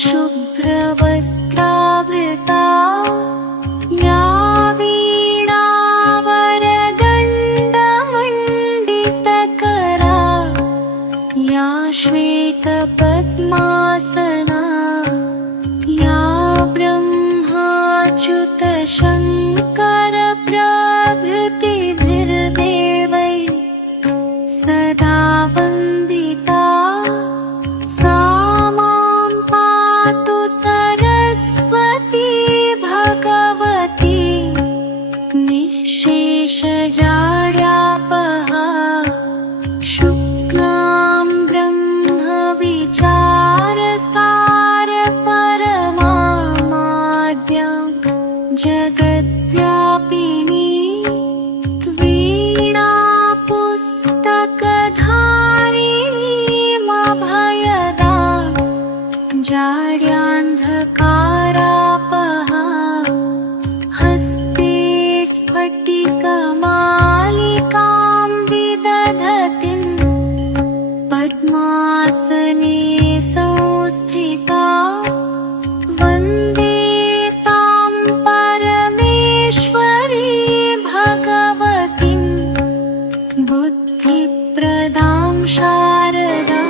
शुभ्रवस्त्रावृता या वीणावरदण्डमण्डितकरा या श्वेतपद्मासना या ब्रह्माच्युतशङ्करप्रभृतिभिर्देवैः सदा वन्दिता सा मां पातु सरस्वती भगवती निःशेषजाड्यापहा शुक्लां ब्रह्मविचारसारपरमाद्यां जगद्व्यापिनी वीणापुस्तकधारिणीमभयदां जाड्यान्धकारापहा हस्ते स्फटिकमालिकां विदधतीं पद्मासने संस्थिता वन्दे तां परमेश्वरी भगवतीं बुद्धिप्रदां शारदा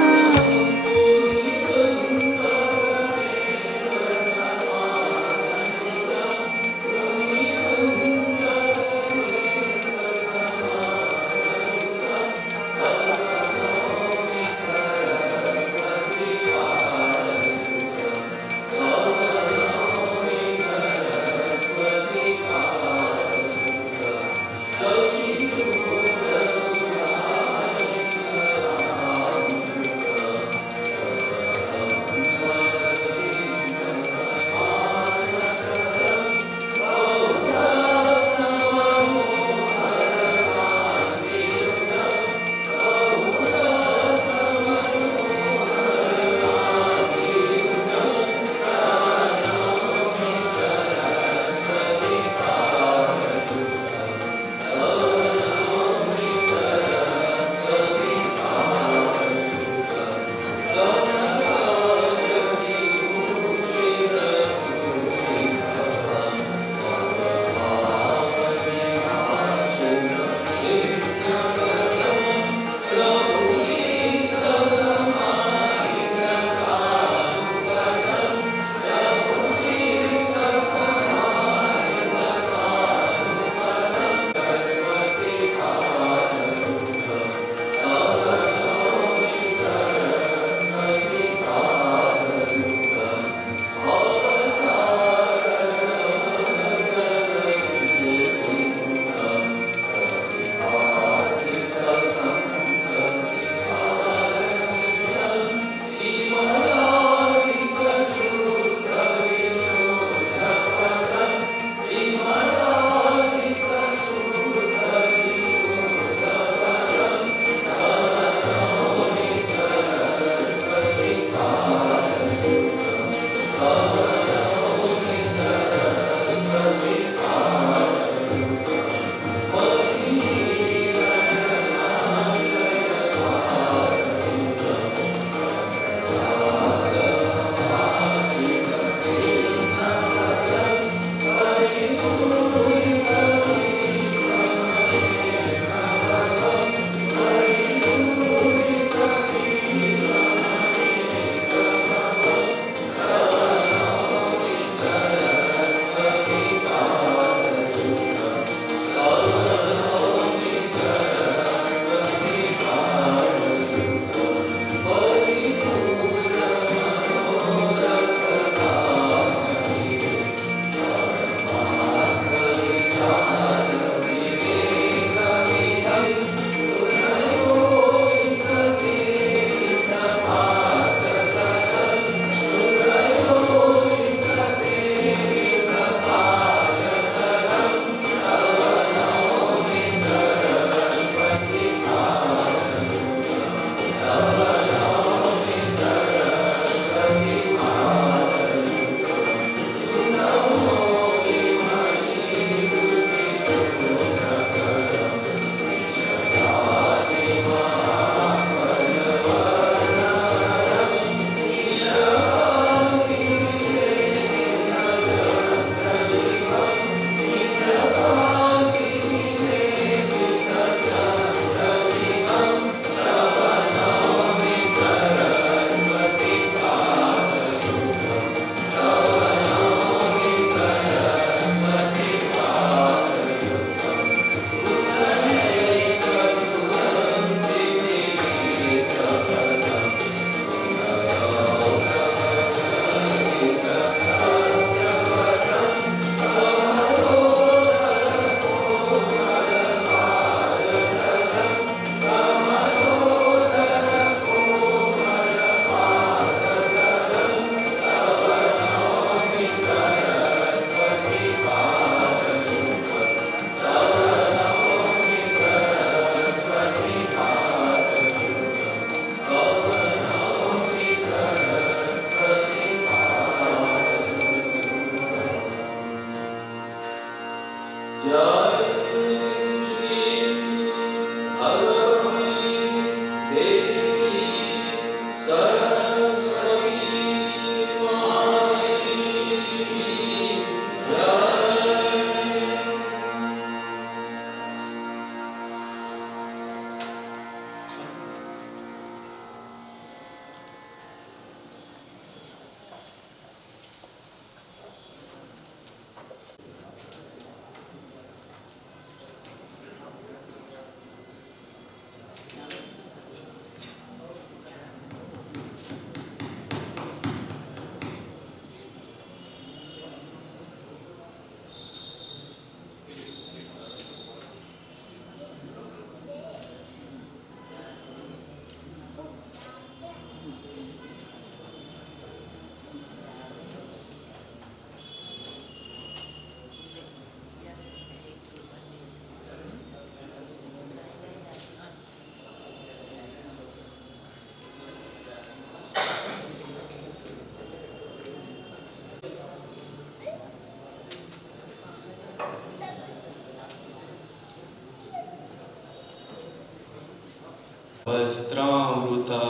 वस्त्रावृता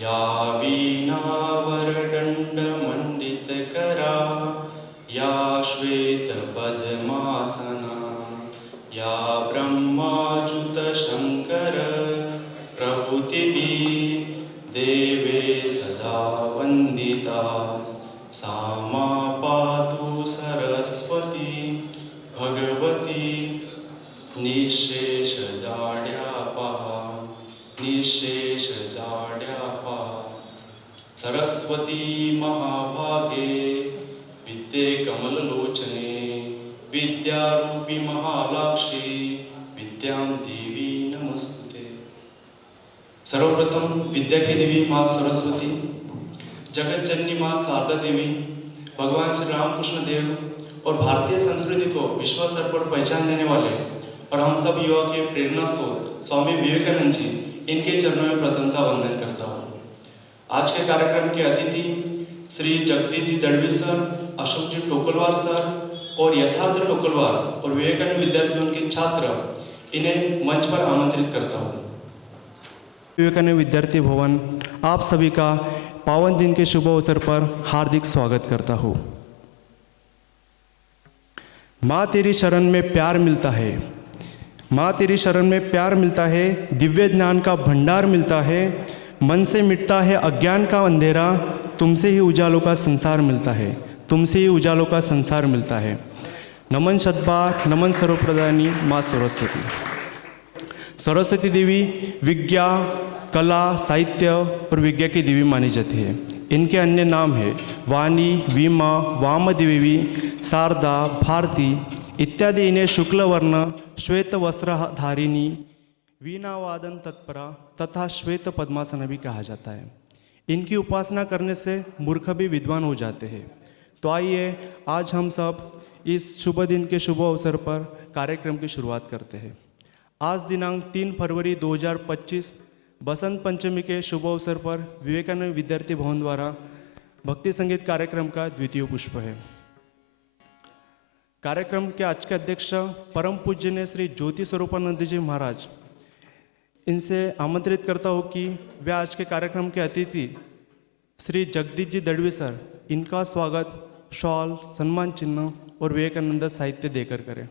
या वीणावरदण्डमण्डितकरा या श्वेतपद्मासना या ब्रह्माच्युतशङ्कर प्रभृतिभिः देवे सदा वन्दिता सा मा पातु सरस्वती भगवती निःशेषजाड्यापहा निःशेषजाड्यापहा सरस्वती महाभागे विद्ये कमललोचने विद्यारूपी महालाक्षी विद्यां देवी नमस्तुते। सर्वप्रथम विद्या की देवी माँ सरस्वती, जगत जननी माँ शारदा देवी, भगवान श्री रामकृष्ण देव और भारतीय संस्कृति को विश्व स्तर पर पहचान देने वाले और हम सब युवा के प्रेरणा स्रोत स्वामी विवेकानंद जी, इनके चरणों में प्रथमता वंदन करता हूँ। आज के कार्यक्रम के अतिथि श्री जगदीश जी दड़वी सर, अशोक जी टोकलवार सर और यथार्थ टोकलवार और विवेकानंद विद्यार्थियों के छात्र, इन्हें मंच पर आमंत्रित करता हूँ। विवेकानंद विद्यार्थी भवन आप सभी का पावन दिन के शुभ अवसर पर हार्दिक स्वागत करता हूँ। माँ तेरी शरण में प्यार मिलता है, माँ तेरी शरण में प्यार मिलता है, दिव्य ज्ञान का भंडार मिलता है, मन से मिटता है अज्ञान का अंधेरा, तुमसे ही उजालों का संसार मिलता है, तुमसे ही उजालों का संसार मिलता है। नमन शतबार, नमन सर्वप्रदायिनी माँ सरस्वती। सरस्वती देवी विज्ञा, कला, साहित्य और विज्ञा की देवी मानी जाती है। इनके अन्य नाम है वाणी, वीमा, वामदेवी, शारदा, भारती इत्यादि। इन्हें शुक्ल वर्ण, श्वेत वस्त्रधारिणी, वीणावादन तत्परा तथा श्वेत पद्मासना भी कहा जाता है। इनकी उपासना करने से मूर्ख भी विद्वान हो जाते हैं। तो आइए आज हम सब इस शुभ दिन के शुभ अवसर पर कार्यक्रम की शुरुआत करते हैं। आज दिनांक 3 फरवरी 2025 बसंत पंचमी के शुभ अवसर पर विवेकानंद विद्यार्थी भवन द्वारा भक्ति संगीत कार्यक्रम का द्वितीय पुष्प है। कार्यक्रम के आज के अध्यक्ष परम पूज्य श्री ज्योति स्वरूपानंद जी महाराज, इनसे आमंत्रित करता हूँ कि वे आज के कार्यक्रम के अतिथि श्री जगदीश जी दड़वी सर, इनका स्वागत शॉल, सम्मान चिन्ह और विवेकानंद साहित्य देकर करें।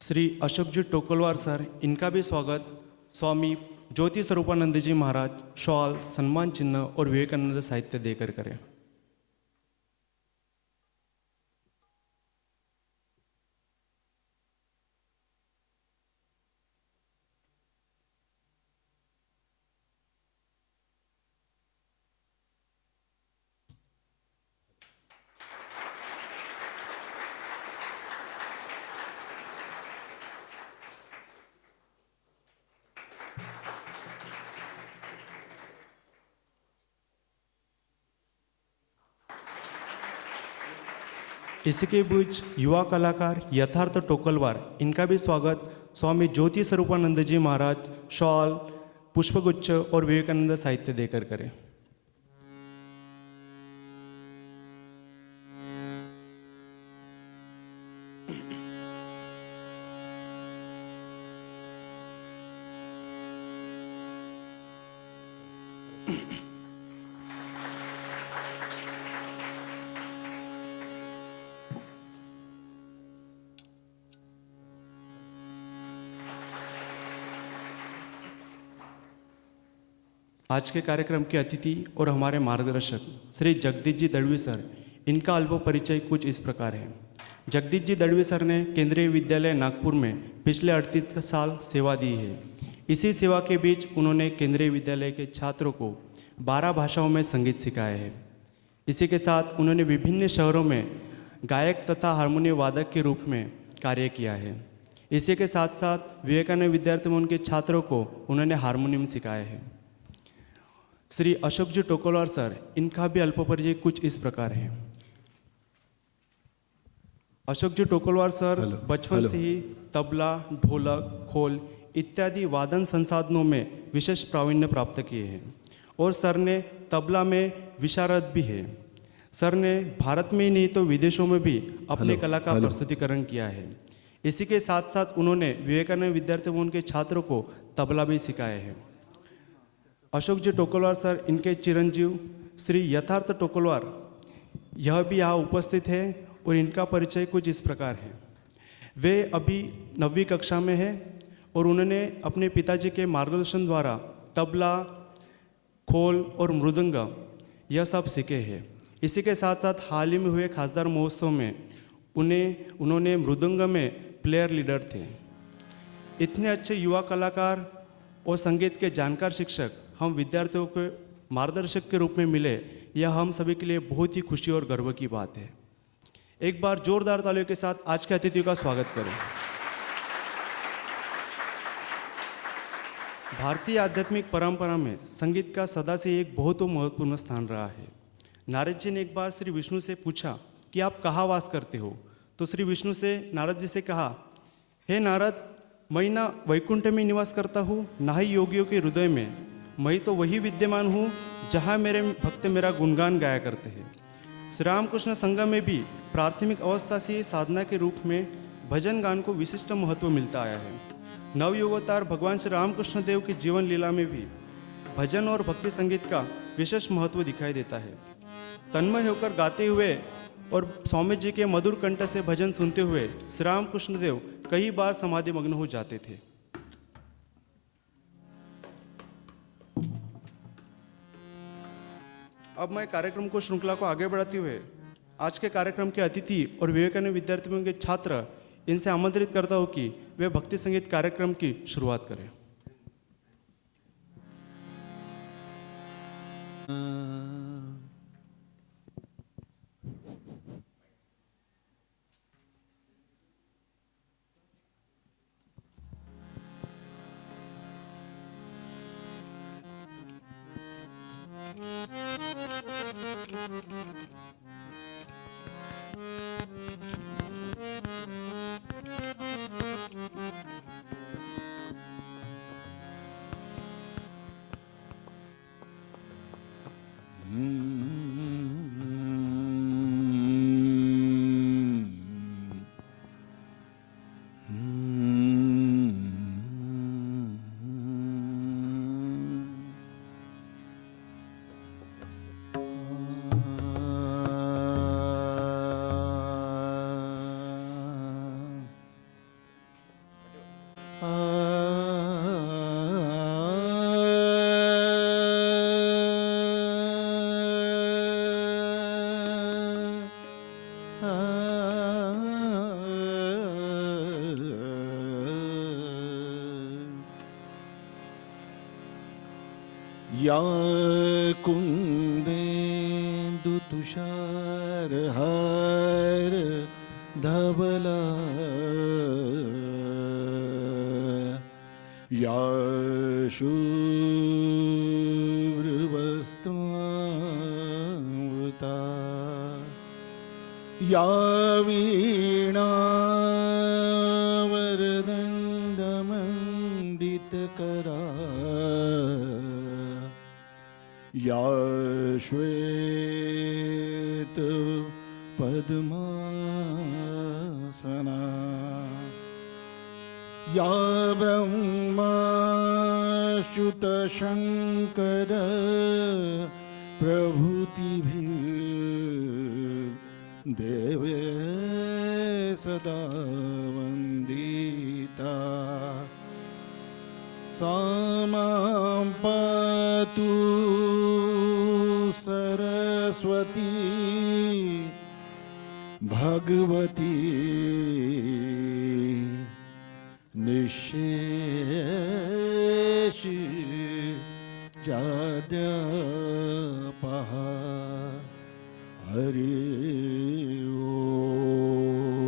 श्री अशोक जी टोकलवार सर, इनका भी स्वागत स्वामी ज्योति स्वरूपानंद जी महाराज शॉल, सम्मान चिन्ह और विवेकानंद साहित्य देकर करें। इसी के बीच युवा कलाकार यथार्थ टोकलवार, इनका भी स्वागत स्वामी ज्योति स्वरूपानंद जी महाराज शॉल, पुष्पगुच्छ और विवेकानंद साहित्य देकर करें। आज के कार्यक्रम के अतिथि और हमारे मार्गदर्शक श्री जगदीश जी दड़वी सर, इनका अल्प परिचय कुछ इस प्रकार है। जगदीश जी दड़वी सर ने केंद्रीय विद्यालय नागपुर में पिछले 38 साल सेवा दी है। इसी सेवा के बीच उन्होंने केंद्रीय विद्यालय के छात्रों को 12 भाषाओं में संगीत सिखाया है। इसी के साथ उन्होंने विभिन्न शहरों में गायक तथा हारमोनियम वादक के रूप में कार्य किया है। इसी के साथ साथ विवेकानंद विद्यार्थी में उनके छात्रों को उन्होंने हारमोनियम सिखाया है। श्री अशोक जी टोकोलवार सर, इनका भी अल्प परिचय कुछ इस प्रकार है। अशोक जी टोकोलवार सर बचपन से ही तबला, ढोलक, खोल इत्यादि वादन संसाधनों में विशेष प्रावीण्य प्राप्त किए हैं और सर ने तबला में विशारद भी है। सर ने भारत में ही नहीं तो विदेशों में भी अपने कला का प्रस्तुतिकरण किया है। इसी के साथ साथ उन्होंने विवेकानंद विद्यार्थी भवन के छात्रों को तबला भी सिखाया है। अशोक जी टोकोलवार सर, इनके चिरंजीव श्री यथार्थ टोकोलवार यह भी यहाँ उपस्थित है और इनका परिचय कुछ इस प्रकार है। वे अभी 9वीं कक्षा में हैं और उन्होंने अपने पिताजी के मार्गदर्शन द्वारा तबला, खोल और मृदंग यह सब सीखे हैं। इसी के साथ साथ हाल ही में हुए खासदार महोत्सव में उन्होंने मृदंग में प्लेयर लीडर थे। इतने अच्छे युवा कलाकार और संगीत के जानकार शिक्षक हम विद्यार्थियों के मार्गदर्शक के रूप में मिले, यह हम सभी के लिए बहुत ही खुशी और गर्व की बात है। एक बार जोरदार तालियों के साथ आज के अतिथियों का स्वागत करें। भारतीय आध्यात्मिक परंपरा में संगीत का सदा से एक बहुत महत्वपूर्ण स्थान रहा है। नारद जी ने एक बार श्री विष्णु से पूछा कि आप कहाँ वास करते हो, तो श्री विष्णु से नारद जी से कहा, हे नारद, मैं ना वैकुंठ में निवास करता हूँ, ना ही योगियों के हृदय में, मैं तो वही विद्यमान हूँ जहाँ मेरे भक्त मेरा गुणगान गाया करते हैं। श्री रामकृष्ण संघ में भी प्राथमिक अवस्था से साधना के रूप में भजन गान को विशिष्ट महत्व मिलता आया है। नवयुगोत्तार भगवान श्री रामकृष्ण देव की जीवन लीला में भी भजन और भक्ति संगीत का विशेष महत्व दिखाई देता है। तन्मय होकर गाते हुए और स्वामी जी के मधुर कंठ से भजन सुनते हुए श्री रामकृष्ण देव कई बार समाधि मग्न हो जाते थे। अब मैं कार्यक्रम को श्रृंखला को आगे बढ़ाते हुए आज के कार्यक्रम के अतिथि और विवेकानंद विद्यार्थियों के छात्र इनसे आमंत्रित करता हूँ कि वे भक्ति संगीत कार्यक्रम की शुरुआत करें। या कुंदेन्दु तुषारहार धवला या शुभ्रवस्त्रावृता या वीणा वरदण्डमण्डितकरा या श्वेत पद्मासना या ब्रह्माच्युत शंकर प्रभृतिभिः देवे सदा वन्दिता सा मां पातु सरस्वती भगवती निःशेष जाड्यापः हरि ओम।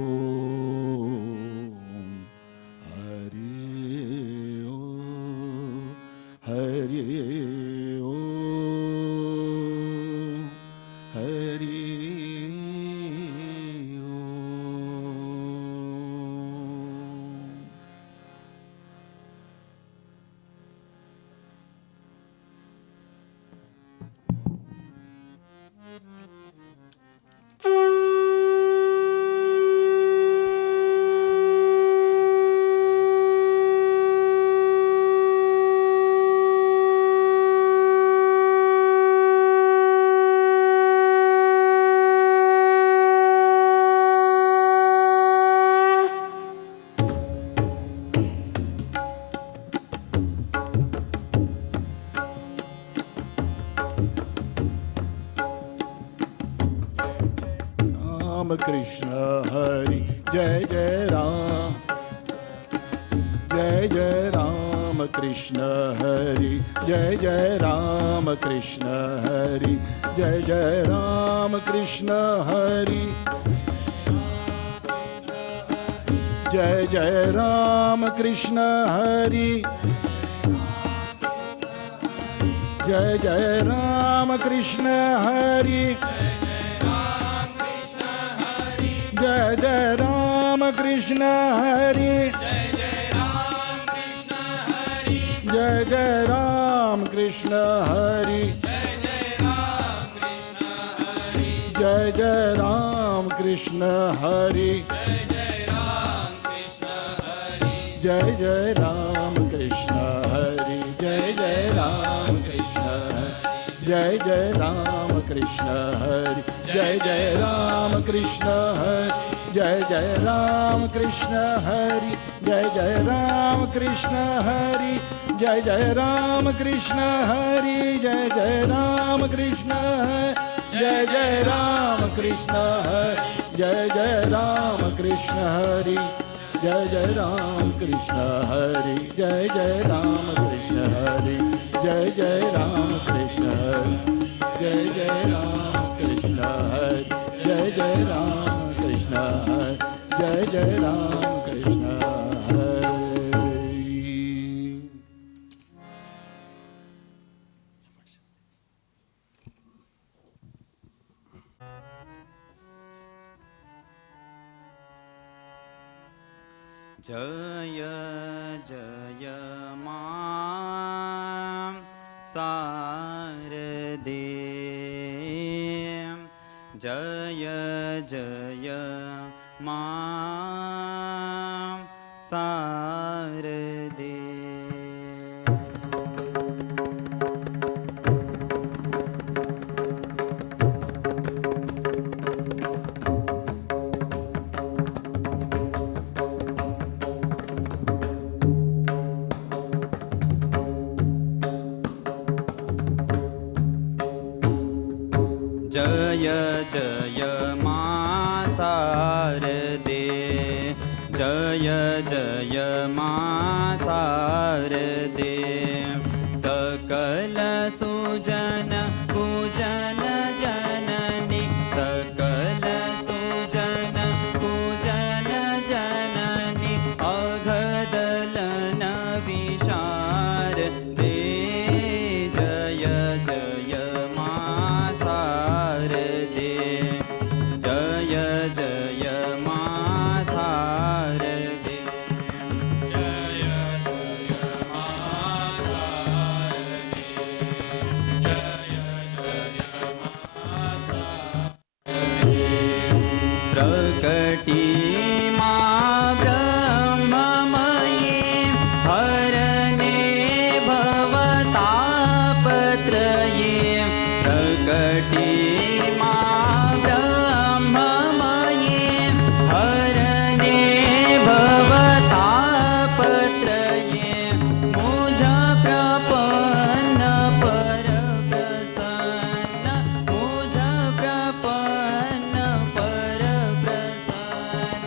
राम कृष्ण हरि जय जय राम जय जय राम कृष्ण हरि जय जय राम कृष्ण हरि जय जय राम कृष्ण हरि जय जय राम कृष्ण हरि जय जय राम कृष्ण हरि जय जय राम कृष्ण हरि जय जय राम कृष्ण हरि जय जय राम कृष्ण हरि जय जय राम कृष्ण हरि जय जय राम कृष्ण जय जय राम कृष्ण हरि जय जय राम कृष्ण हरि जय जय राम कृष्ण हरि जय जय राम कृष्ण हरि जय जय राम कृष्ण हरि जय जय राम कृष्ण हरि जय जय राम कृष्ण हरि जय जय राम कृष्ण हरि जय जय राम कृष्ण हरि जय जय राम कृष्ण हरि जय जय राम कृष्ण हरि जय जय राम कृष्ण हरि जय जय राम कृष्ण हरि जय जय राम कृष्ण हरि जय जय मां शारदे जय जय मां शारदे जय जय मां शारदे जय जय मां शारदे सकल सुजन पूजन जननी सकल सुजन पूजन जननी अघदलन विशारदे जय जय मां शारदे जय जय मां शारदे जय जय मां शारदे जय जय मां शारदे प्रकटी मां ब्रह्ममयी हरणे भवतापत्रये प्रकटी मां ब्रह्ममयी हरणे भवतापत्रये मुझ प्रपन्न परप्रसन्न मुझ प्रपन्न परप्रसन्न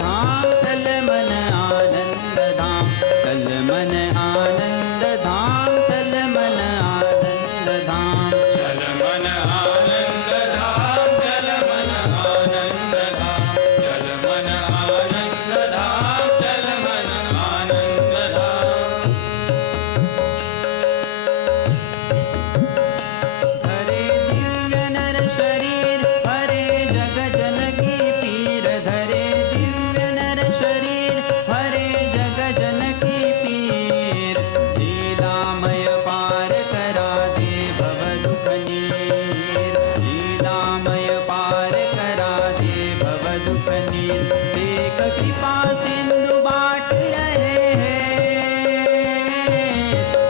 धाम चल मन आनंद धाम चल मन आनंद धाम चल मन आनंद धाम चल मन आनंद धाम चल मन आनंद धाम चल मन आनंद धाम चल मन आनंद धाम हरे दिव्य नर शरीर हरे जग जन की पीर धरे दिव्य नर शरीर हरे जग जन की पीर लीलामय पार करा दे भव दुख नीर लीलामय पार करा दे भव दुख नीर देख कृपा सिंधु बाट रहे हैं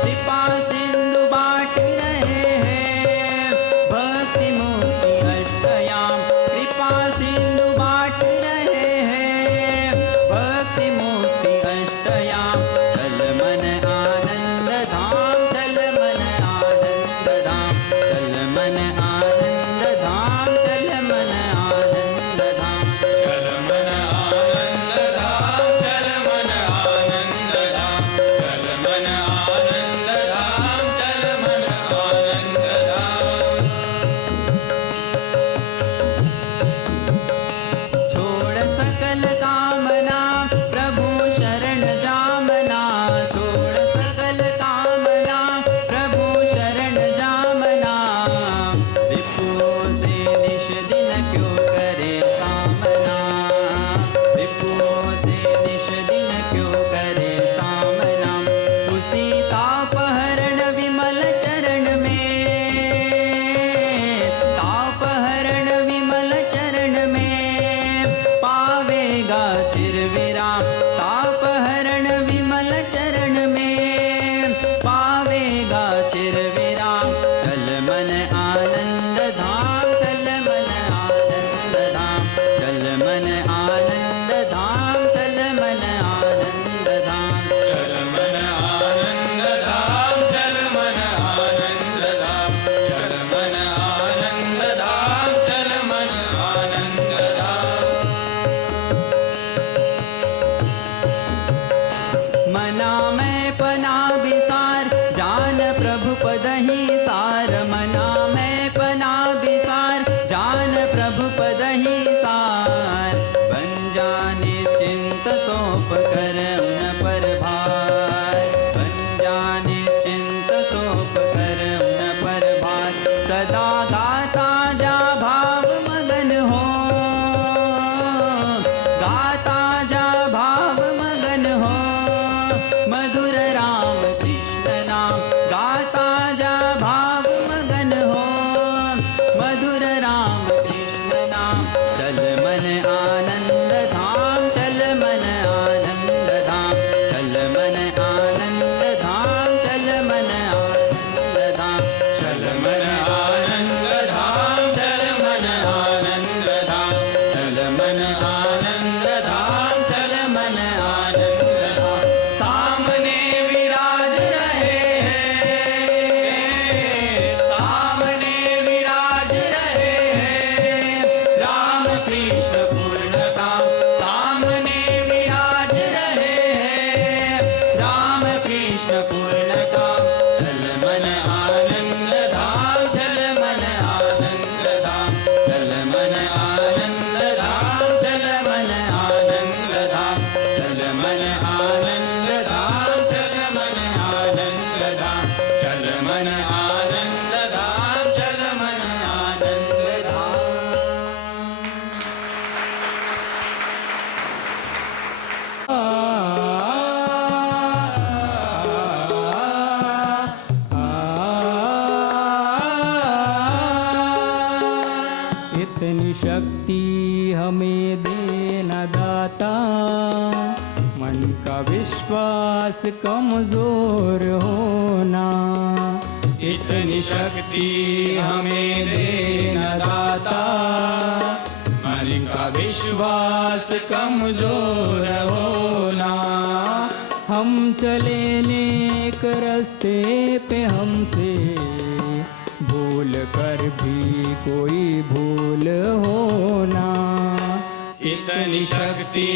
कृपा सिंधु बाट रहे हैं भक्ति मुक्ति अष्टयाम कृपा सिंधु बाट रहे हैं भक्ति मुक्ति अष्टयाम चल मन आनंद धाम चल मन आनंद धाम चल मन आनंद धाम चल मन आनंद धाम चल मन आनंद धाम चल मन आनंद धाम चल मन आनंद धाम चल मन आनंद धाम छोड़ सकल कामना प्रभु शरण जामना छोड़ सकल कामना प्रभु शरण जामना विपुओं से निश दिन क्यों करे सामना विपुओं से निश दिन क्यों करे सामना उसी तापहरण विमल चरण में तापहरण विमल चरण में पावेगा चिर विराम तापहरण विमल चरण में पावेगा चिर विराम चल मन आनंद धाम चल मन आनंद धाम चल मन आनंद धाम चल मन आनंद धाम चल मन आनंद धाम चल मन आनंद धाम चल मन आनंद धाम चल मन आनंद धाम मना में पना विसार जान प्रभु पद ही सार मना में पना विसार जान प्रभु पद ही सार बन जाने चिंत सौंप कर उन पर भार बन जाने चिंत सौंप कर उन पर भार सदा गाता जा भाव मगन हो गाता जा भाव मगन हो मधुर राम कृष्ण नाम गाता जा भाव मगन हो मधुर राम कृष्ण नाम चल मन आनंद धाम चल मन आनंद धाम चल मन आनंद धाम चल मन आनंद धाम चल मन आनंद धाम चल मन आनंद धाम चल मन आनंद धाम चल मन आनंद धाम सामने विराज रहे हैं सामने विराज रहे हैं राम कृष्ण पूर्ण काम सामने विराज रहे हैं राम कृष्ण पूर्ण काम चल मन आनंद धाम चल मन आनंद धाम चल मन आनंद धाम चल मन आनंद धाम चल मन आनंद धाम चल मन आनंद धाम चल मन आनंद धाम चल मन आनंद धाम इतनी शक्ति हमें देना दाता मन का विश्वास कमजोर होना इतनी शक्ति हमें देना दाता मन का विश्वास कमजोर होना हम चले नेक रास्ते पे हमसे भूल कर भी कोई भूल होना इतनी इतनी शक्ति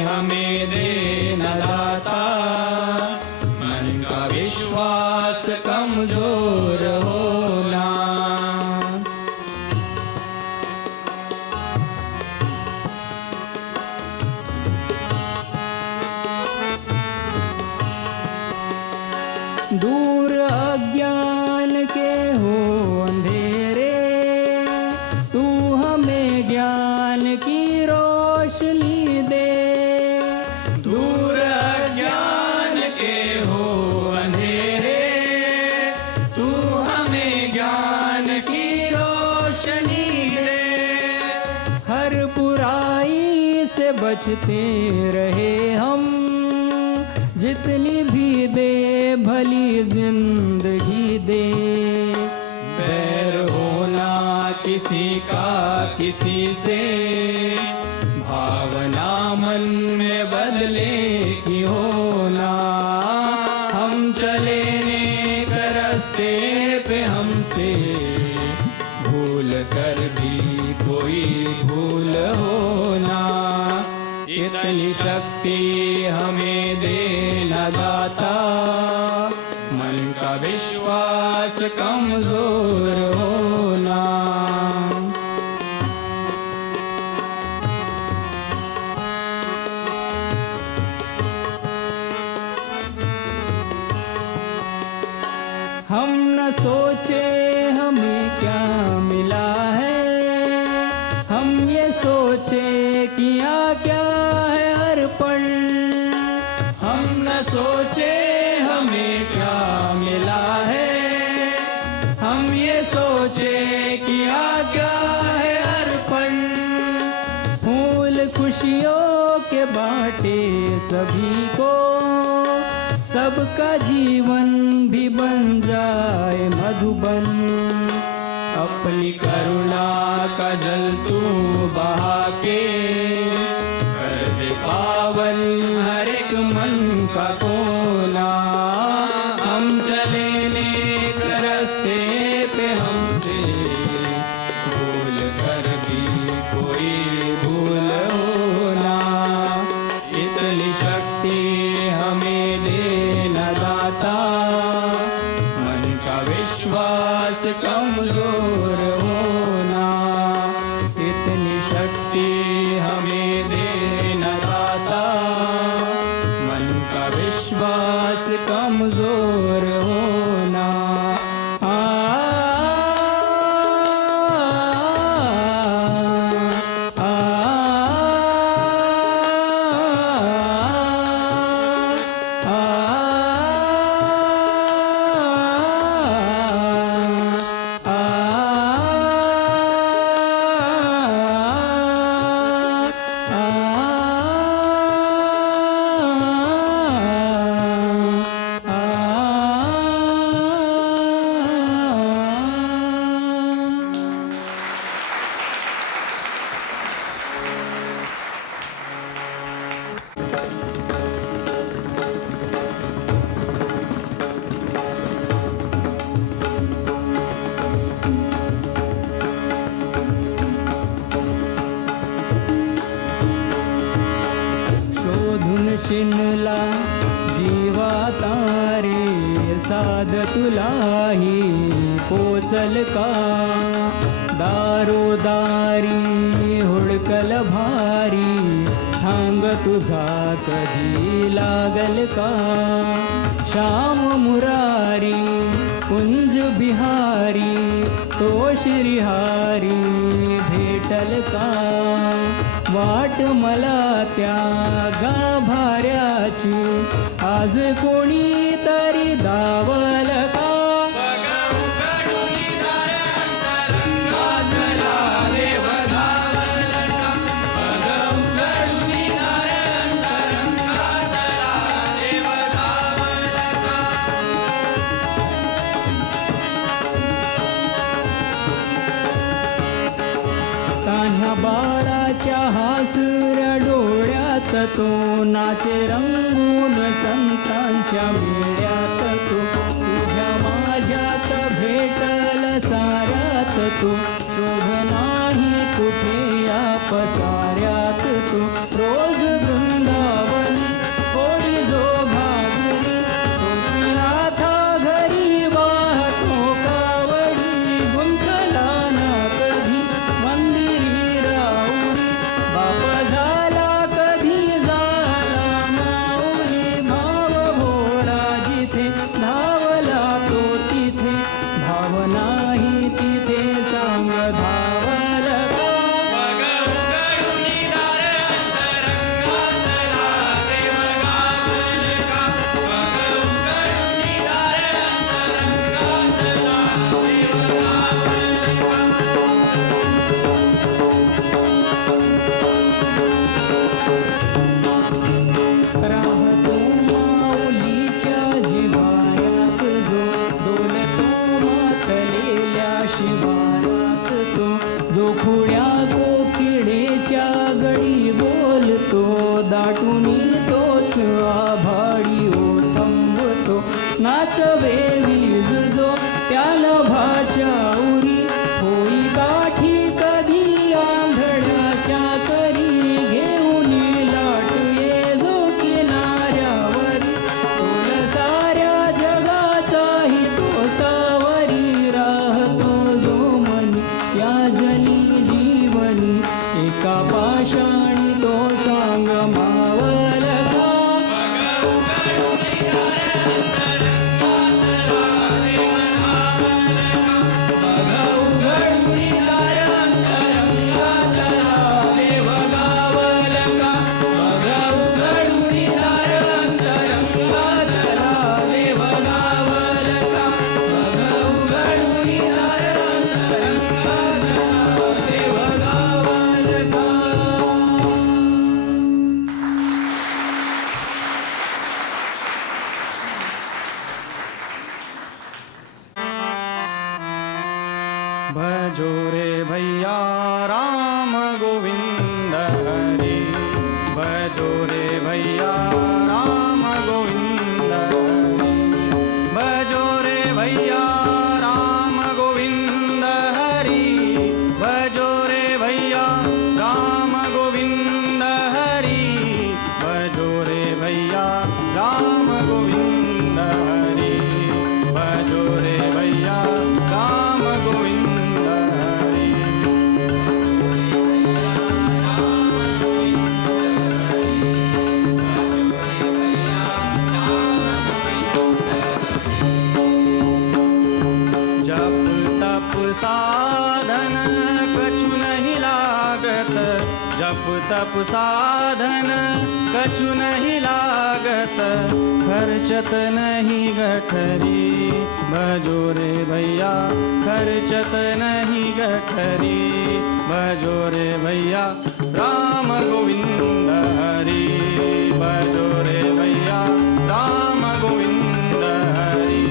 हमें देना दाता, मन का विश्वास कमजोर होना। दूर अज्ञान के हो अंधेरे, तू हमें ज्ञान की रोशनी दे। दूर अज्ञान के हो अंधेरे, तू हमें ज्ञान की रोशनी दे। हर बुराई से बचते रहे हम, जितनी भी दे भली जिंदगी दे। बैर होना किसी का किसी से, भावना मन में बदले की होना। हम चले नेक रास्ते पे हमसे भूल कर भी कोई भूल होना। इतनी शक्ति हमें देना दाता, मन का विश्वास कमजोर होना। हम न सोचे हमें क्या मिला है, हम ये सोचे किया क्या है अर्पण। हम न सोचे हमें क्या मिला है, हम ये सोचे किया क्या है अर्पण। फूल खुशियों के बाटे सभी को, सबका जीवन भी बन जाए मधुबन। अपनी करुणा का जल तू बहा के, कर दे पावन हर एक मन का कोना। हम चले नेक रास्ते पे हमसे भूल कर भी कोई भूल होना। इतनी शक्ति हमें देना दाता, मन का विश्वास कमजोर होना। इतनी शक्ति हमें देना दाता, मन का विश्वास कमजोर होना। शोधून शिनला जीवा तारे, साध तुलाही पोचल का। दारोदारी हुडकल भारी, थांग तुझा कधी लागल का। श्याम मुरारी कुंज बिहारी, तो श्रीहारी भेटल का। वाट मला त्या गाभाऱ्याची, आज कोणी तरी दावल का। कान्हा बाळाच्या हासुऱ्या डोळ्यात तो नाचे रंगून संतांच्या मेळ्यात तो। तुझ्या माझ्यात भेटल साऱ्यात तो, शोध नाही कुठे या पसाऱ्यात तो। दाटुनी तोच आभाळी ओथंबतो नाचवे वीज जो त्या नभाच्या उरी होई गाठी कधी आंधळ्याच्या करी घेऊन लाट ये जो किनाऱ्यावरी तोल साऱ्या जगाचाही तो सावरी राहतो जो मनी या जनी जीवनी एका पाषाणी तो सांग मावल का भजो रे भैया राम गोविंद हरि भजो रे भैया राम गोविंद हरि भजो रे भैया राम गोविंद हरि भजो रे भैया राम गोविंद हरि भजो रे भैया राम गोविंद हरि भजो रे भैया राम गोविंद हरि जप तप साधन कछु नहीं लागत जप तप साधन कछु नहीं लागत खर्चत नहीं गठरी भजो रे भैया खर्चत नहीं गठरी भजो रे भैया राम गोविंद हरि भजो रे भैया राम गोविंद हरि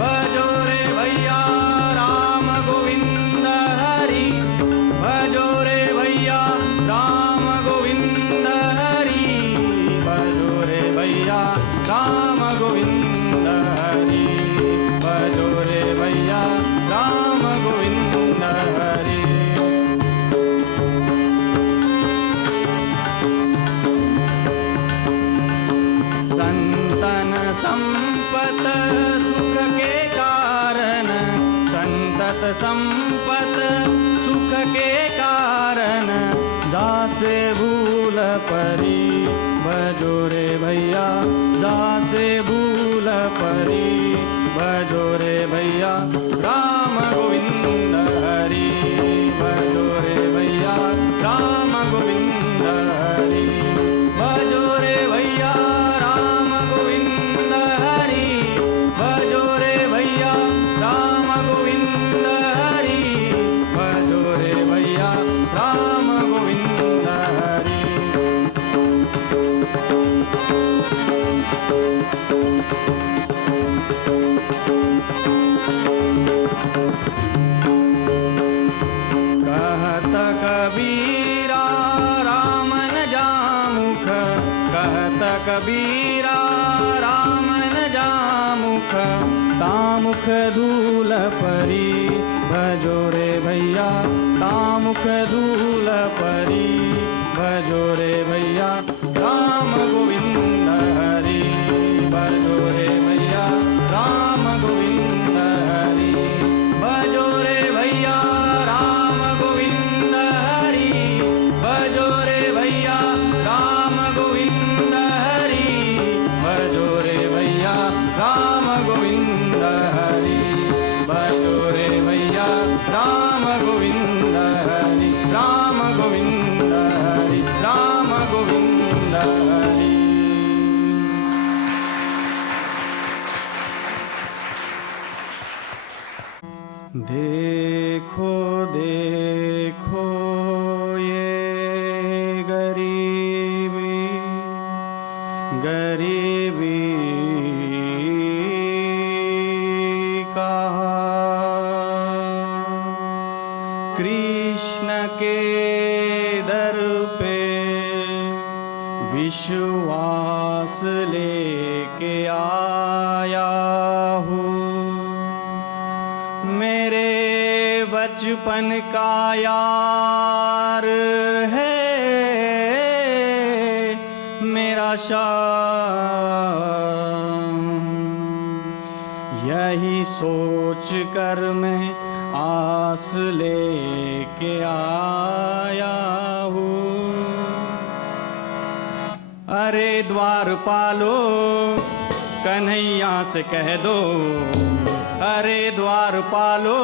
भजो रे भैया राम गोविंद हरि भजो रे भैया राम गोविंद हरि भजो रे भैया राम गोविंद हरि भजो रे भैया राम गोविंद हरि संतन संपत सुख के कारण संतत संपत सुख के कारण जासे भूल परी भजो रे भैया जासे भूल परी भजो रे भैया राम गोविंद हरि भजो रे भैया राम गोविंद हरि भजो रे भैया राम गोविंद हरि भजो रे भैया राम गोविंद हरि भजो रे भैया राम गोविंद हरि कहत कबीरा राम न जामुख कहत कबीरा राम न जामुख तामुख धूल परी भजो रे भैया तामुख धूल परी भजो रे भैया राम गोविंद हरि भजो रे भैया राम गोविंद हरि भजो रे भैया राम गोविंद हरि भजो रे भैया राम गोविंद हरि भजो रे भैया राम गोविंद हरि भजो रे भैया राम गोविंद हरि राम गोविंद हरि राम गोविंद हरि देखो देखो ये गरीबी गरीबी का कृष्ण के दर पे विश्वास लेके आया हूँ, मेरे बचपन का यार है मेरा शाम। यही सोच कर मैं आस लेके आया हूँ। अरे द्वारपालो कन्हैया से कह दो, अरे द्वारपालो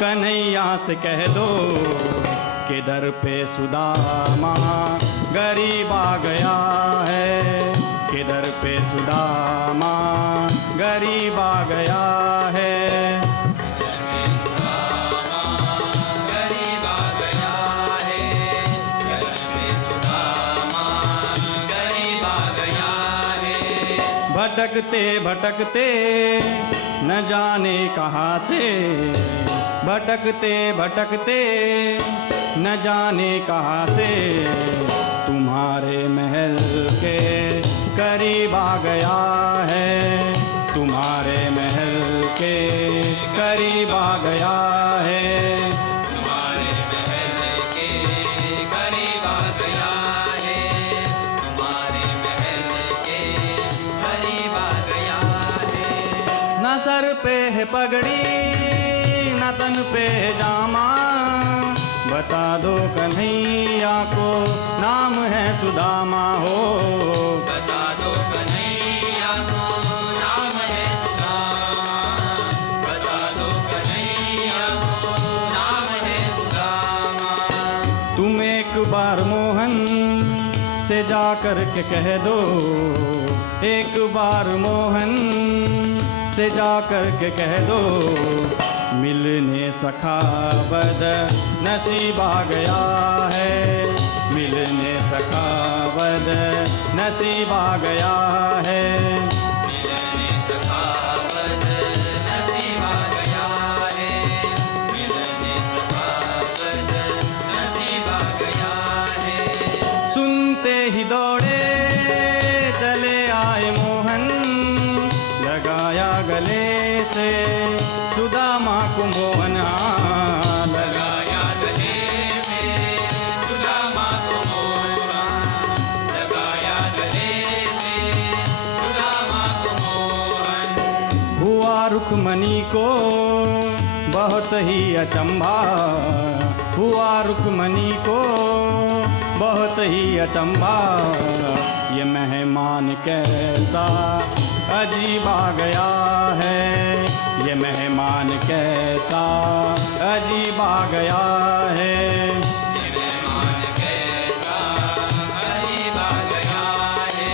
कन्हैया से कह दो, कि दर पे सुदामा गरीब आ गया है, कि दर पे सुदामा गरीब आ गया है। भटकते भटकते न जाने कहाँ से, भटकते भटकते न जाने कहाँ से, तुम्हारे महल के करीब आ गया है, तुम्हारे महल के करीब आ गया है। तुम्हारे महल के करीब आ गया है, तुम्हारे महल के करीब आ गया है। न सर पे है पगड़ी न तन पे है जामा, बता दो कन्हैया को नाम है सुदामा हो। बता दो कन्हैया को नाम है सुदामा, बता दो कन्हैया को नाम है सुदामा। तुम एक बार मोहन से जा कर के कह दो, एक बार मोहन से जा कर के कह दो, मिलने सखा बद नसीब आ गया है, मिलने सखा बद नसीब आ गया है। मिलने सखावत नसीब आ गया है, मिलने सखावत नसीब आ गया है। सुनते ही दौड़े चले आए मोहन, लगाया गले से सुदामा को मोहन, लगाया गले से सुदामा को मोहन, लगाया गले से सुदामा को मोहन। हुआ रुक्मणी को बहुत ही अचंभा, हुआ रुक्मणी को बहुत ही अचंभा, ये मेहमान कैसा अजीब आ गया है, ये मेहमान कैसा अजीब आ गया है। ये मेहमान कैसा अजीब आ गया है,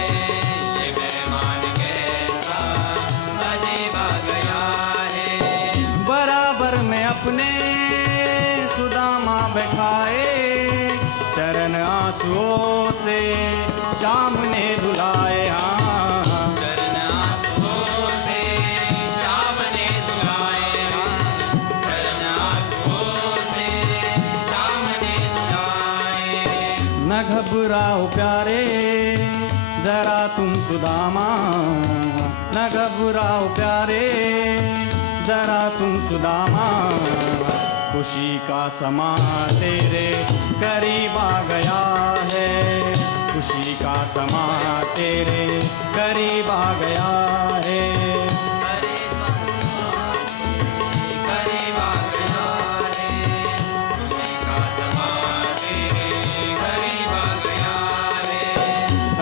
ये मेहमान कैसा अजीब आ गया है। बराबर में अपने सुदामा बैठाए, चरण आंसुओं से शाम ने धुलाए, चरण आंसुओं से शाम ने धुलाए, चरण आंसुओं से शाम ने धुलाए। न घबराओ प्यारे जरा तुम सुदामा, न घबराओ प्यारे जरा तुम सुदामा, खुशी का समा तेरे करीब आ गया है, खुशी का समा तेरे करीब आ गया है। करीब आ गया है, खुशी का समा तेरे करीब आ गया है।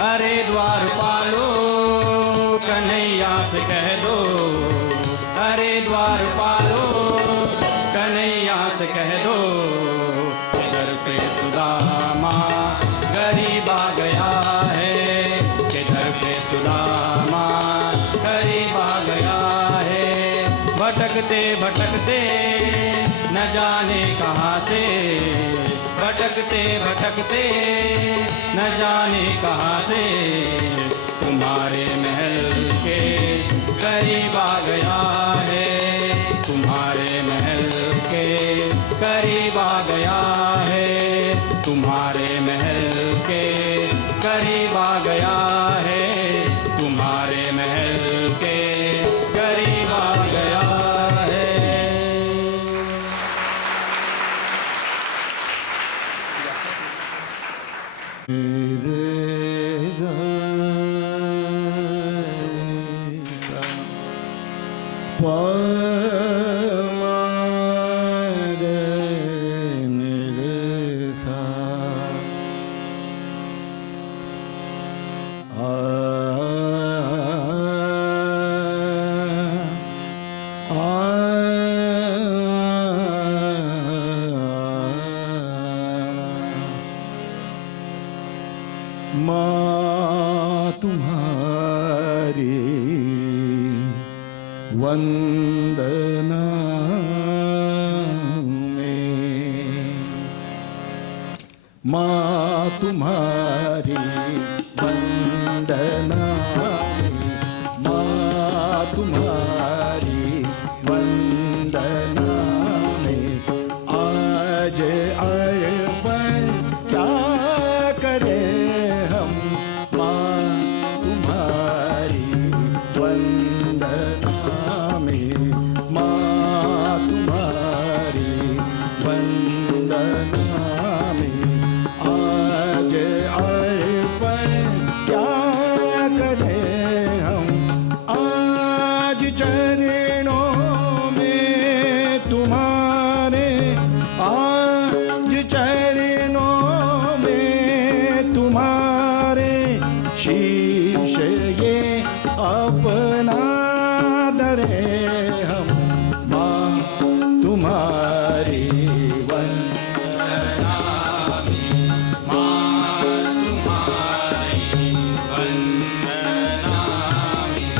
अरे द्वारपालो कन्हैया से कह दो, अरे द्वारपालो कन्हैया से कह दो, इधर पे सुदामा गरीब आ गया है, इधर पे सुदामा गरीब आ गया है। भटकते भटकते न जाने कहाँ से, भटकते भटकते न जाने कहाँ से, तुम्हारे महल के करीब आ गया है, तुम्हारे महल के करीब आ गया है, तुम्हारे महल के करीब करीब आ गया है, तुम्हारे महल के करीब आ गया है। माँ तुम्हारी वंदना में, माँ तुम्हारी वंदना में, माँ तुम्हारी वंदना में, आज अर्पण क्या करें हम, माँ तुम्हारी वंदना में, माँ तुम्हारी वंदना में, आज अर्पण क्या करें हम, आज चरणों में तुम्हारे, आज चरणों में तुम्हारे, शीश ये अपना धरे हम, माँ तुम्हारी वंदना में, माँ तुम्हारी वंदना में।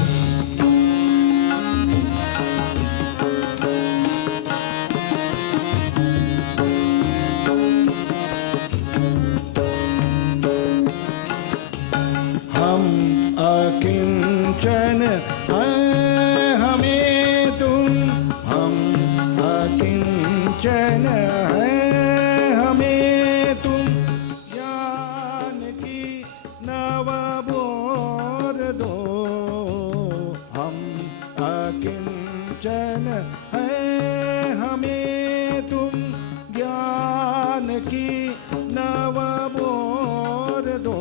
हम अकिंचन हैं हमें तुम, हम अकिंचन हैं हमें तुम, ज्ञान की नव बोर दो, हम अकिंचन हैं हमें तुम, ज्ञान की नव बोर दो,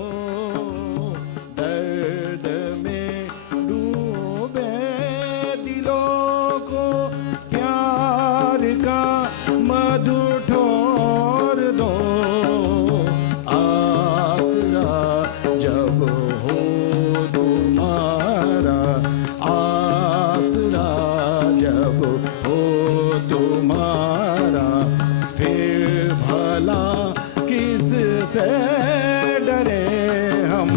दर्द में डूबे दिलों को प्यार का मधु ठोर दो, आसरा जब हो तुम्हारा, आसरा जब हो तुम्हारा, फिर भला किस से डरे हम,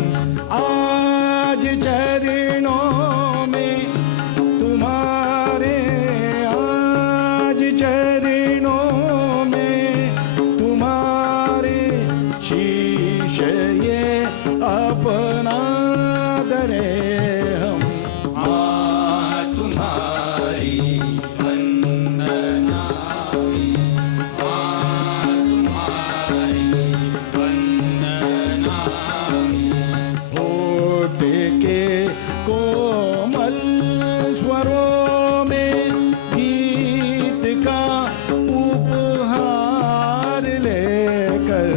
आज चरणों में तुम्हारे, आज चरणों में तुम्हारे, शीश ये अपना धरे हम, माँ तुम्हारी वंदना में, माँ तुम्हारी वंदना में। होठ के कोमल स्वरों में गीत का उपहार लेकर,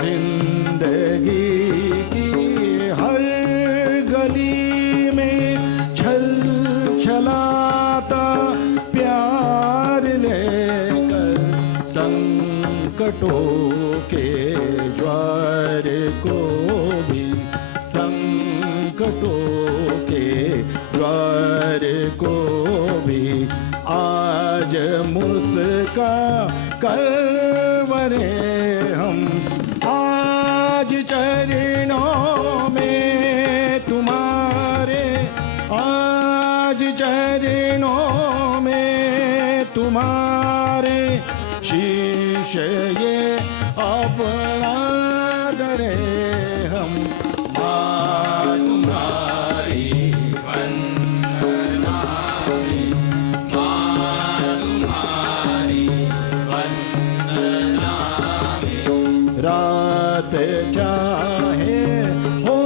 जिंदगी की हर गली में छल छलाता प्यार लेकर, संकटों के ज्वार को भी, संकटों के द्वार को भी, आज मुस्का कर वरे हम, आज चरणों में तुम्हारे, आज चरणों में तुम्हारे, शीश ये अपना धरे हम, माँ तुम्हारी वंदना में, माँ तुम्हारी वंदना में। रात चाहे हो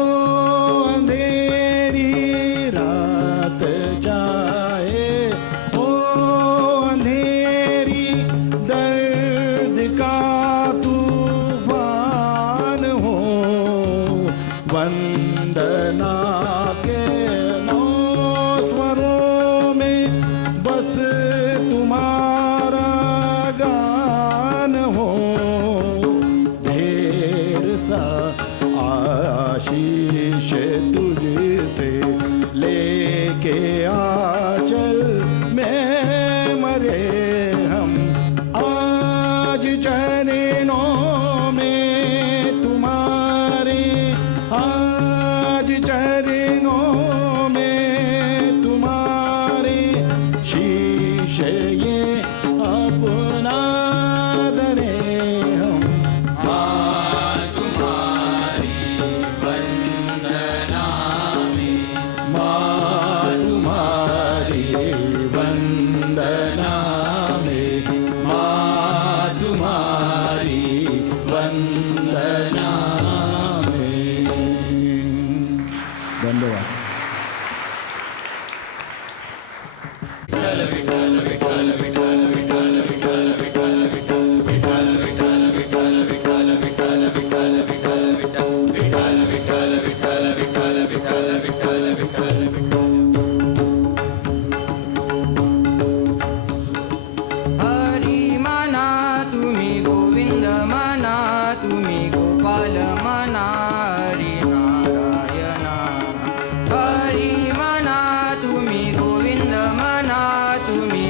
वंदना के 9 स्वरों में बस तुम्हारा गान हो, ढेर सा आशीष तुझसे लेके आंचल में मरे हम, आज चरणों में तुम्हारे, आज चरणों में तुम्हारे, शीश ये अपना दरे हम, माँ तुम्हारी वंदना में, माँ तुम्हारी वंदना में। धन्यवाद। हरी मना तुम्ही गोविंद मना, तुम्ही गोपाल मना, हरी नारायणा. हरी मना तुम्ही गोविंद मना, तुम्ही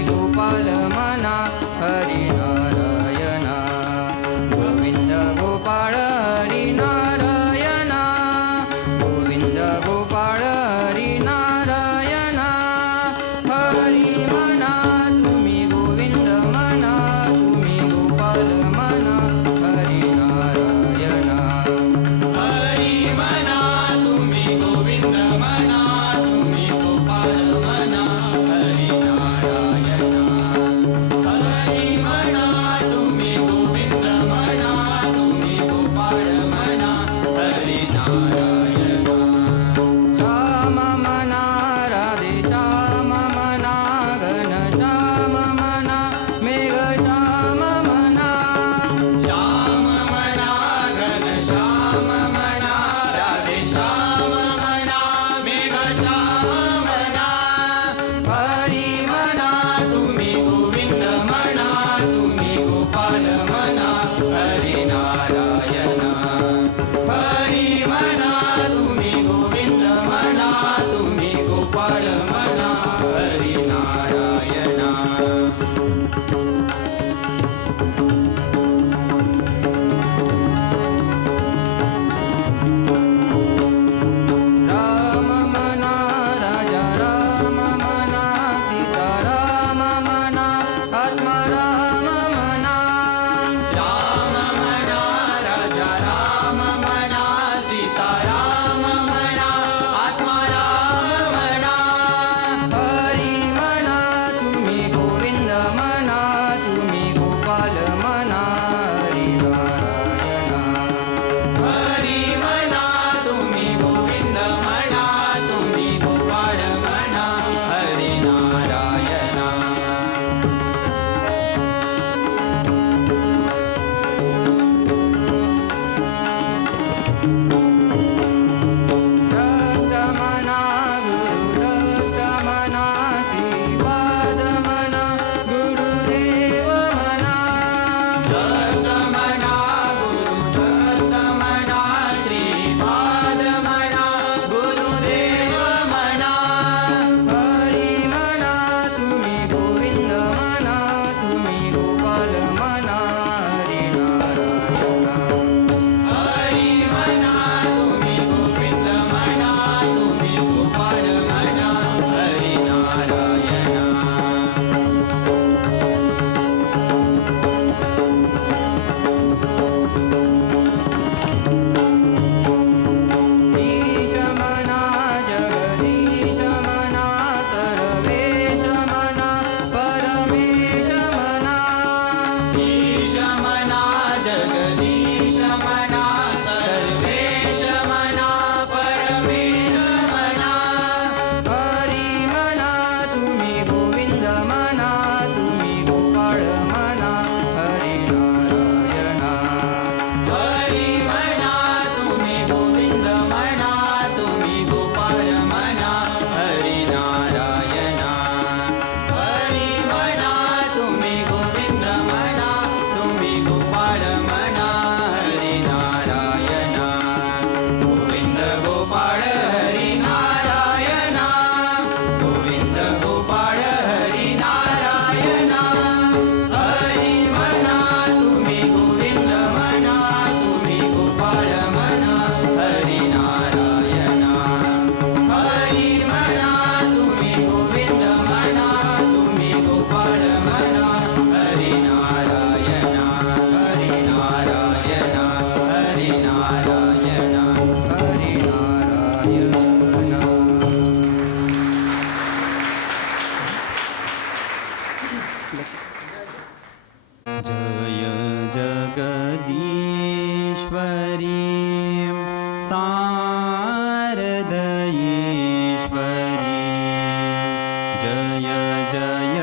जय जय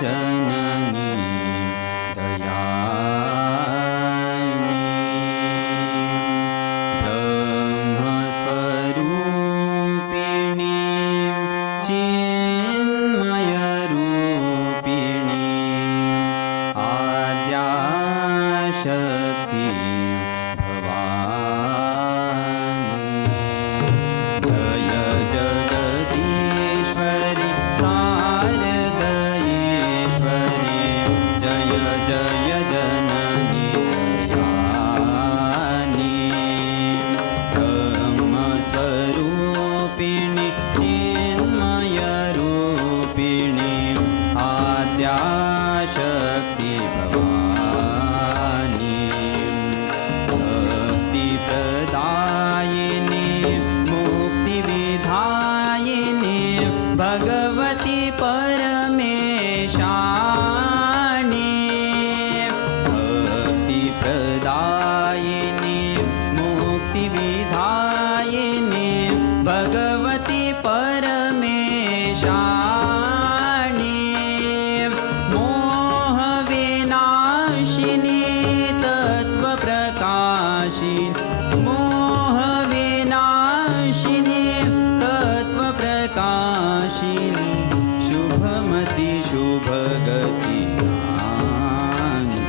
जननी दयानिनी ब्रह्मस्वरूपिणी चिन्मयरूपिणी आद्याशक्ति भवानी जय जगदीश्वरि शारदेश्वरि जय जय जननी दयानी ब्रह्मस्वरूपिणि चिन्मयरूपिणि आद्याशक्ति भवानी भक्तिप्रदायिनी मुक्तिविधायिनी भगवती परमेशानी भक्तिप्रदायिनी मुक्तिविधायिनी भगवती परमेशानी मोहविनाशिनी तत्त्वप्रकाशिनी मोहविनाशिनी तत्त्वप्रकाशिनी शुभमति शुभगति दानी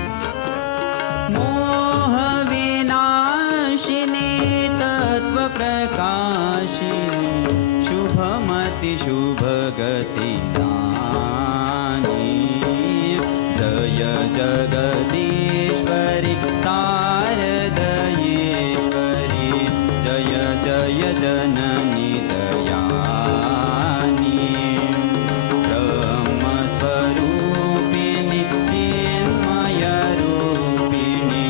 मोहविनाशिनी तत्त्वप्रकाशिनी शुभमति शुभगति दानी जय जगदीश्वरि शारदेश्वरि जय जय जननी दयानी ब्रह्मस्वरूपिणि चिन्मयरूपिणि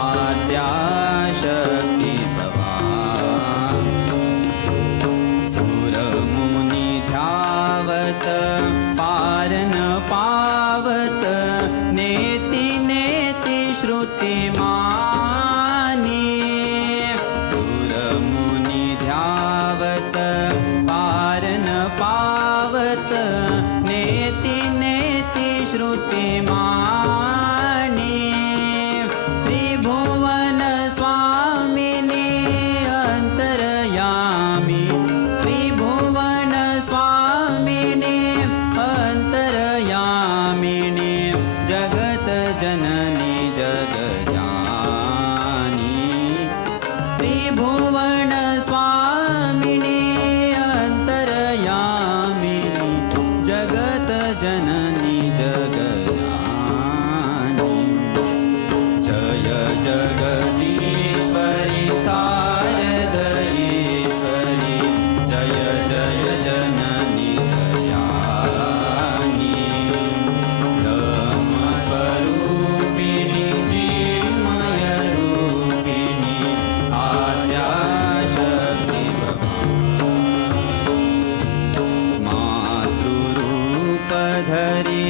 आद्याशक्ति भवानी सुरमुनि ध्यावत पार न पावत नेति नेति श्रुतिमानी सुरमुनि ध्यावत पार न पावत नेति नेति श्रुतिमानी त्रिभुवन स्वामिनी अन्तर्यामी त्रिभुवन स्वामिनी अन्तर्यामिनी जगत जननी जगजानी त्रिभुवन स्वामिनी अन्तर्यामिनी जगत जननी जगजानी जय जगदीश्वरि शारदेश्वरि जय जय जननी दयानी ब्रह्मस्वरूपिणि चिन्मयरूपिणि आद्याशक्ति मातृरूपधरि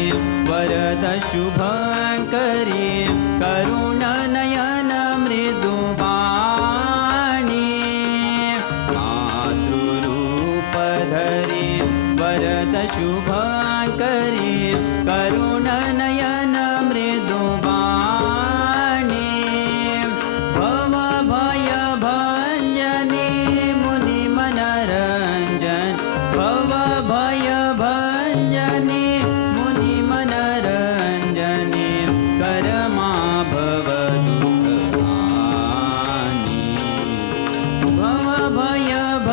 वरद शुभङ्करि करुणनयन मृदुवाणी मातृरूपधरि वरद शुभङ्करि करुणनयन मृदुवाणी भवभयभञ्जनी मुनिमनरञ्जन भवभयभञ्जनी मुनिमनरञ्जनी करमा भवदुःखहानी भवभयभञ्जनी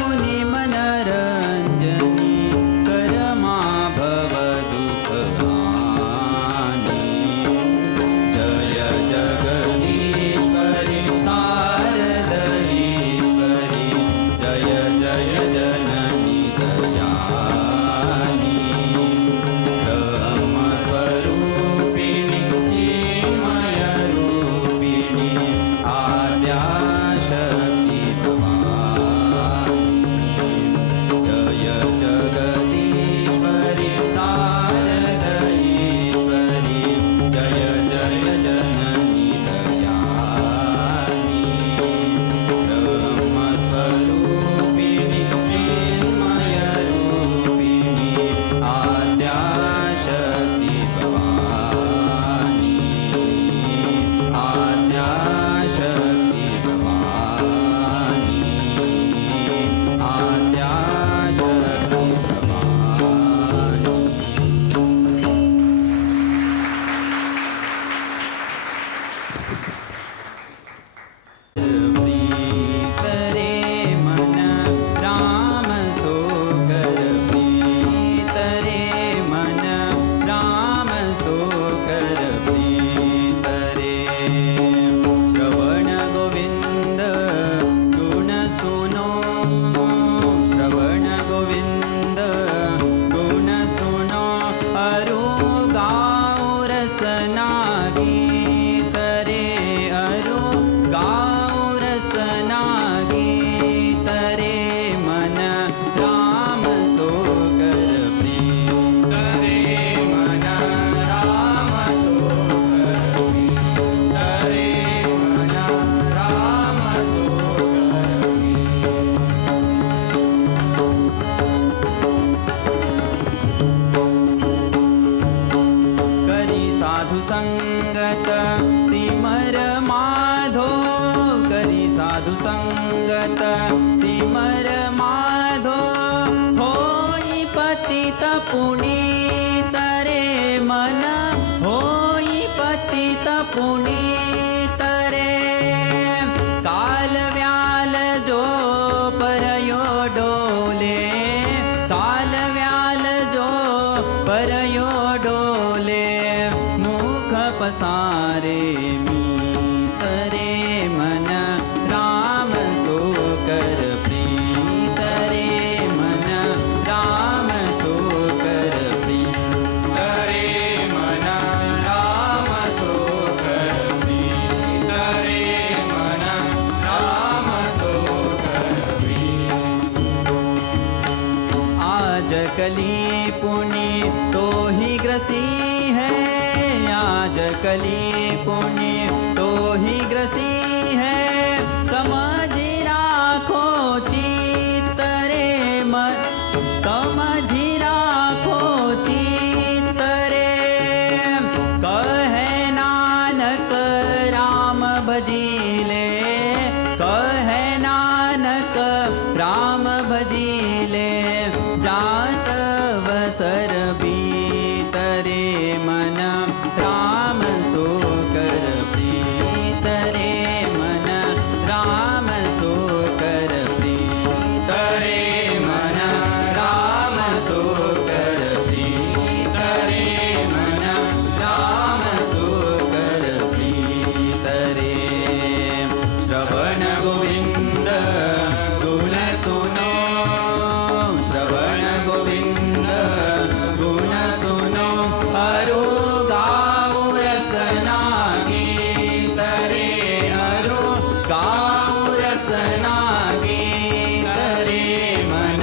मुनिमनरञ्जनी करमा संगत सिमर माधो होई पतित पुनीत रे मन होई पतित पुनीत रे काल व्याल जो परयो डोले काल व्याल जो परयो डोले मुख पसारे मीत रे मन राम सो कर प्रीत रे मन राम सो कर प्रीत रे मन राम सो कर प्रीत रे मन राम सो कर प्रीत आज कली पुण्य तो ही ग्रसी है आज कली पुण्य तो ही ग्रसी है समझी राखो चित्त रे मन समझी राखो चित्त रे कहे नानक राम भजीले कहे नानक राम भजीले जात वसर बीत रे मन राम सो कर प्रीत रे मन राम सो कर प्रीत रे मन राम सो कर प्रीत रे मन राम सो कर प्रीत रे श्रवण गोविंद गुण सुनो श्रवण गोविंद गुण सुनो हरो गाओ रसना गीत रे हरो गाओ रसना गीत रे मन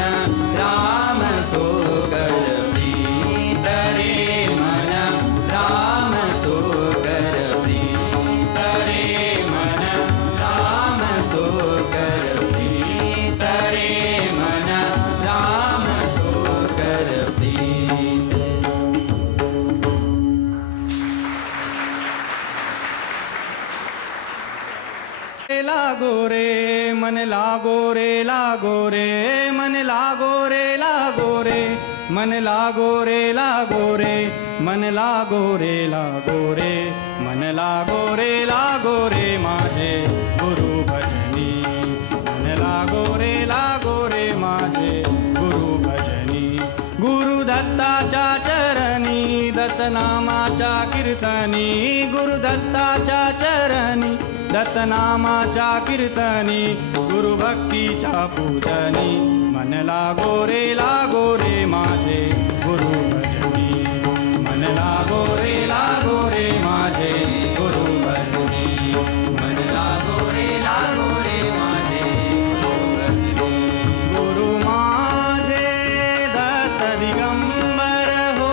राम सो कर प्रीत रे मन राम सो कर प्रीत रे मन राम सो कर प्रीत रे मन राम सो कर प्रीत लागो रे मन लागो रे लागो रे मन लागो रे लागो रे मन लागो रे लागो रे मन लागो रे लागो रे मन लागो रे लागो रे माझे गुरु भजनी मन लागो रे माझे गुरु भजनी गुरु दत्ताच्या चरणी दत्तनामाच्या कीर्तनी गुरु दत्ताच्या चरणी दत्तनामाच्या कीर्तनी गुरुभक्तीच्या पूजनी मन लागो रे माझे गुरु भजनी मन लागो रे माझे गुरु भजनी मन लागो रे माझे गुरु भजनी गुरु माझे दत्त दिगंबर हो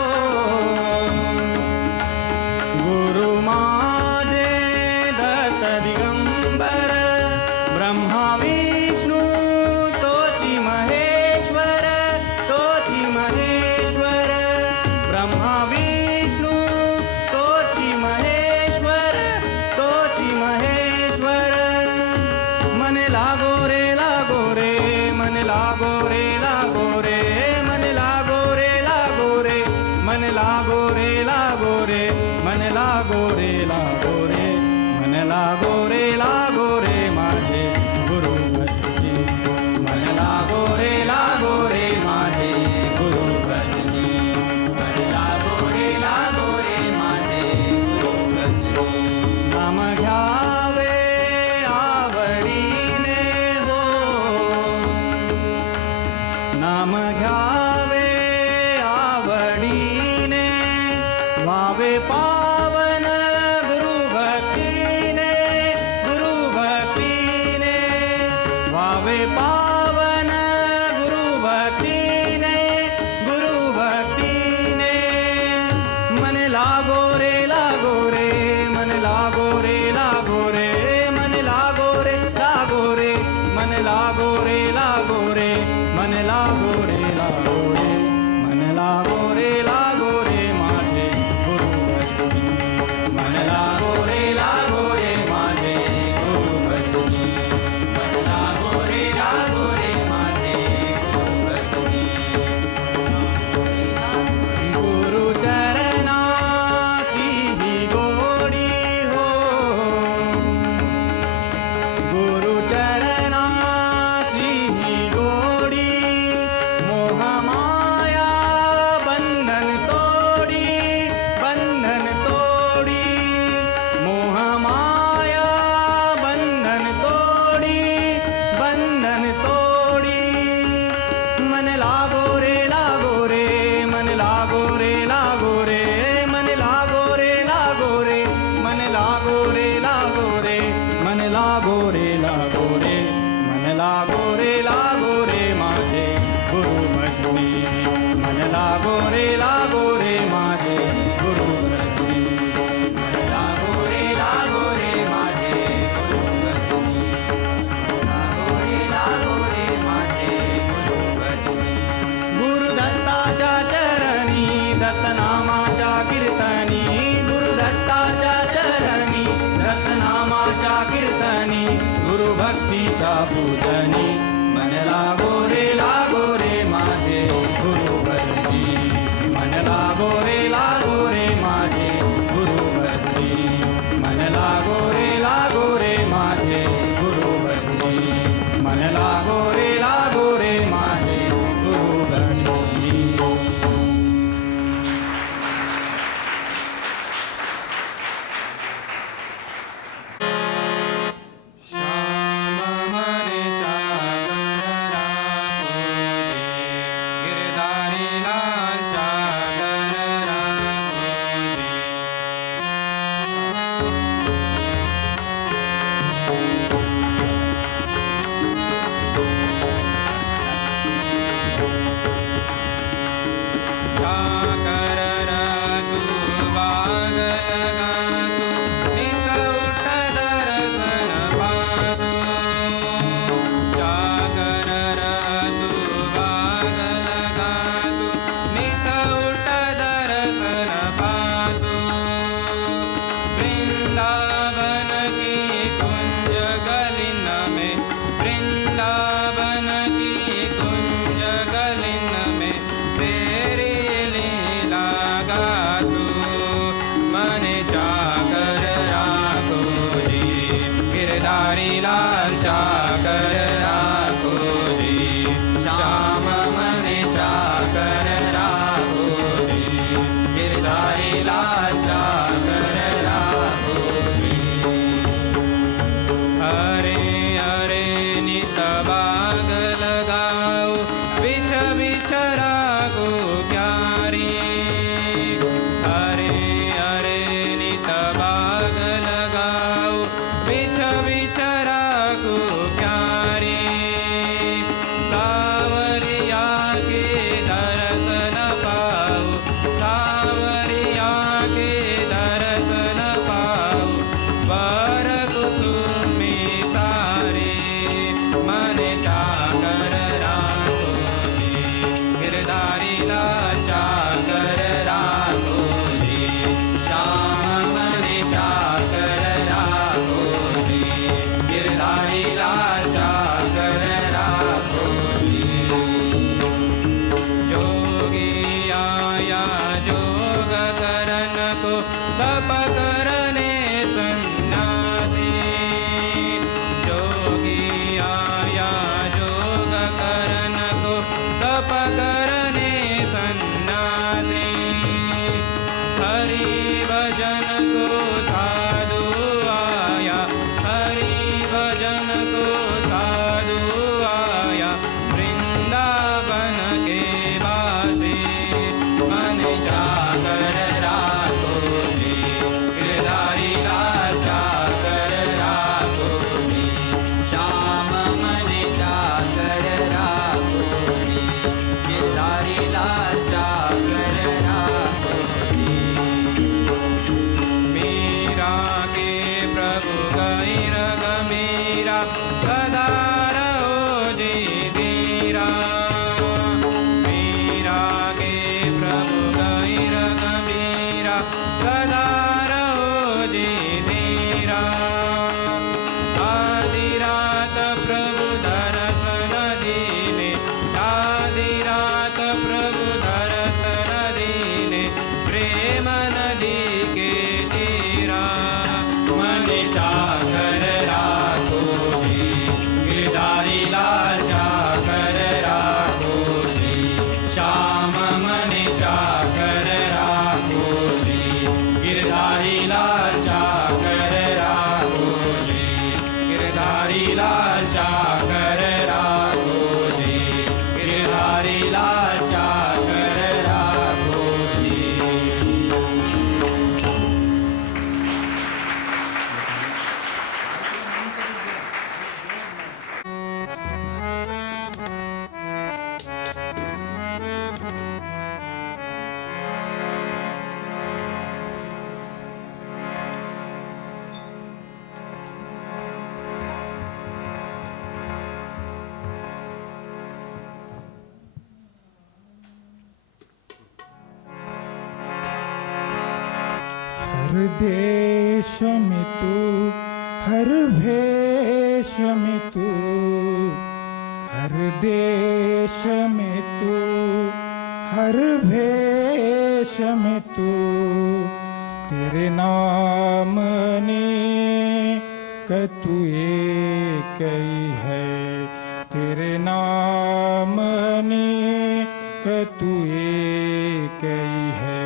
गुरु माझे दत्त दिगंबर ब्रह्मा विष्णू तोची महेश्वर ब्रह्मा विष्णू तोची महेश्वर मन लागो रे मन लागो रे मन लागो रे मन लागो रे मन लागो रे मन लागो रे माझे गुरु भजनी मन लागो रे माझे गुरु भजनी मन लागो रे माझे गुरु भजनी नाम घ्यावे आवडीने हो नाम घ्यावे आवडीने व्हावे पावन गुरु भक्तीने व्हावे पावन गुरु भक्तीने मन लागो रे मन लागो रे मन लागो रे मन लागो रे मन लागो रे मन लागो रे माझे गुरु भजनी मन लागो रे माझे गुरु भजनी मन लागो रे माझे गुरुव्रती मन लागो रे माझे गुरुव्रती लागो रे माझे गुरुव्रती गुरुदत्ताच्या चरणी दत्तनामाच्या कीर्तनी गुरुदत्ताच्या चरणी दत्तनामाच्या कीर्तनी गुरुभक्तीच्या पूजनी मन लागो रे माझे गुरुभक्ती मन लागो रे माझे गुरुभक्ती मन लागो रे माझे गुरुभक्ती मन लागो रे माझे गुरुभक्ती श्याम मने देश में तू, हर भेष में तू, हर देश में तू, हर भेष में तू, तेरे नाम ने तू एक ही है, तेरे नाम ने तू एक ही है।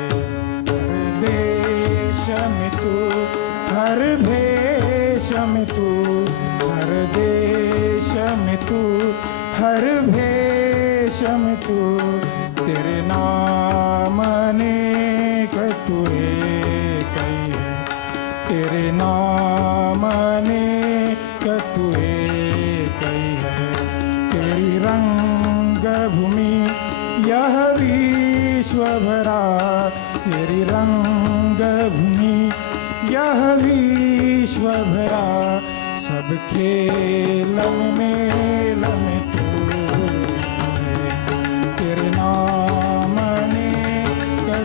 हर देश में तू, हर भेष में तू, हर देश में तू, हर भेष में तू, तेरे नाम ने तू एक ही है, तेरे नाम ने तू एक ही है। तेरी रंग भूमि यह विश्व भरा, तेरी रंग भूमि यह विश्व भरा, सब खेल मेल में तू है, तेरे नाम ने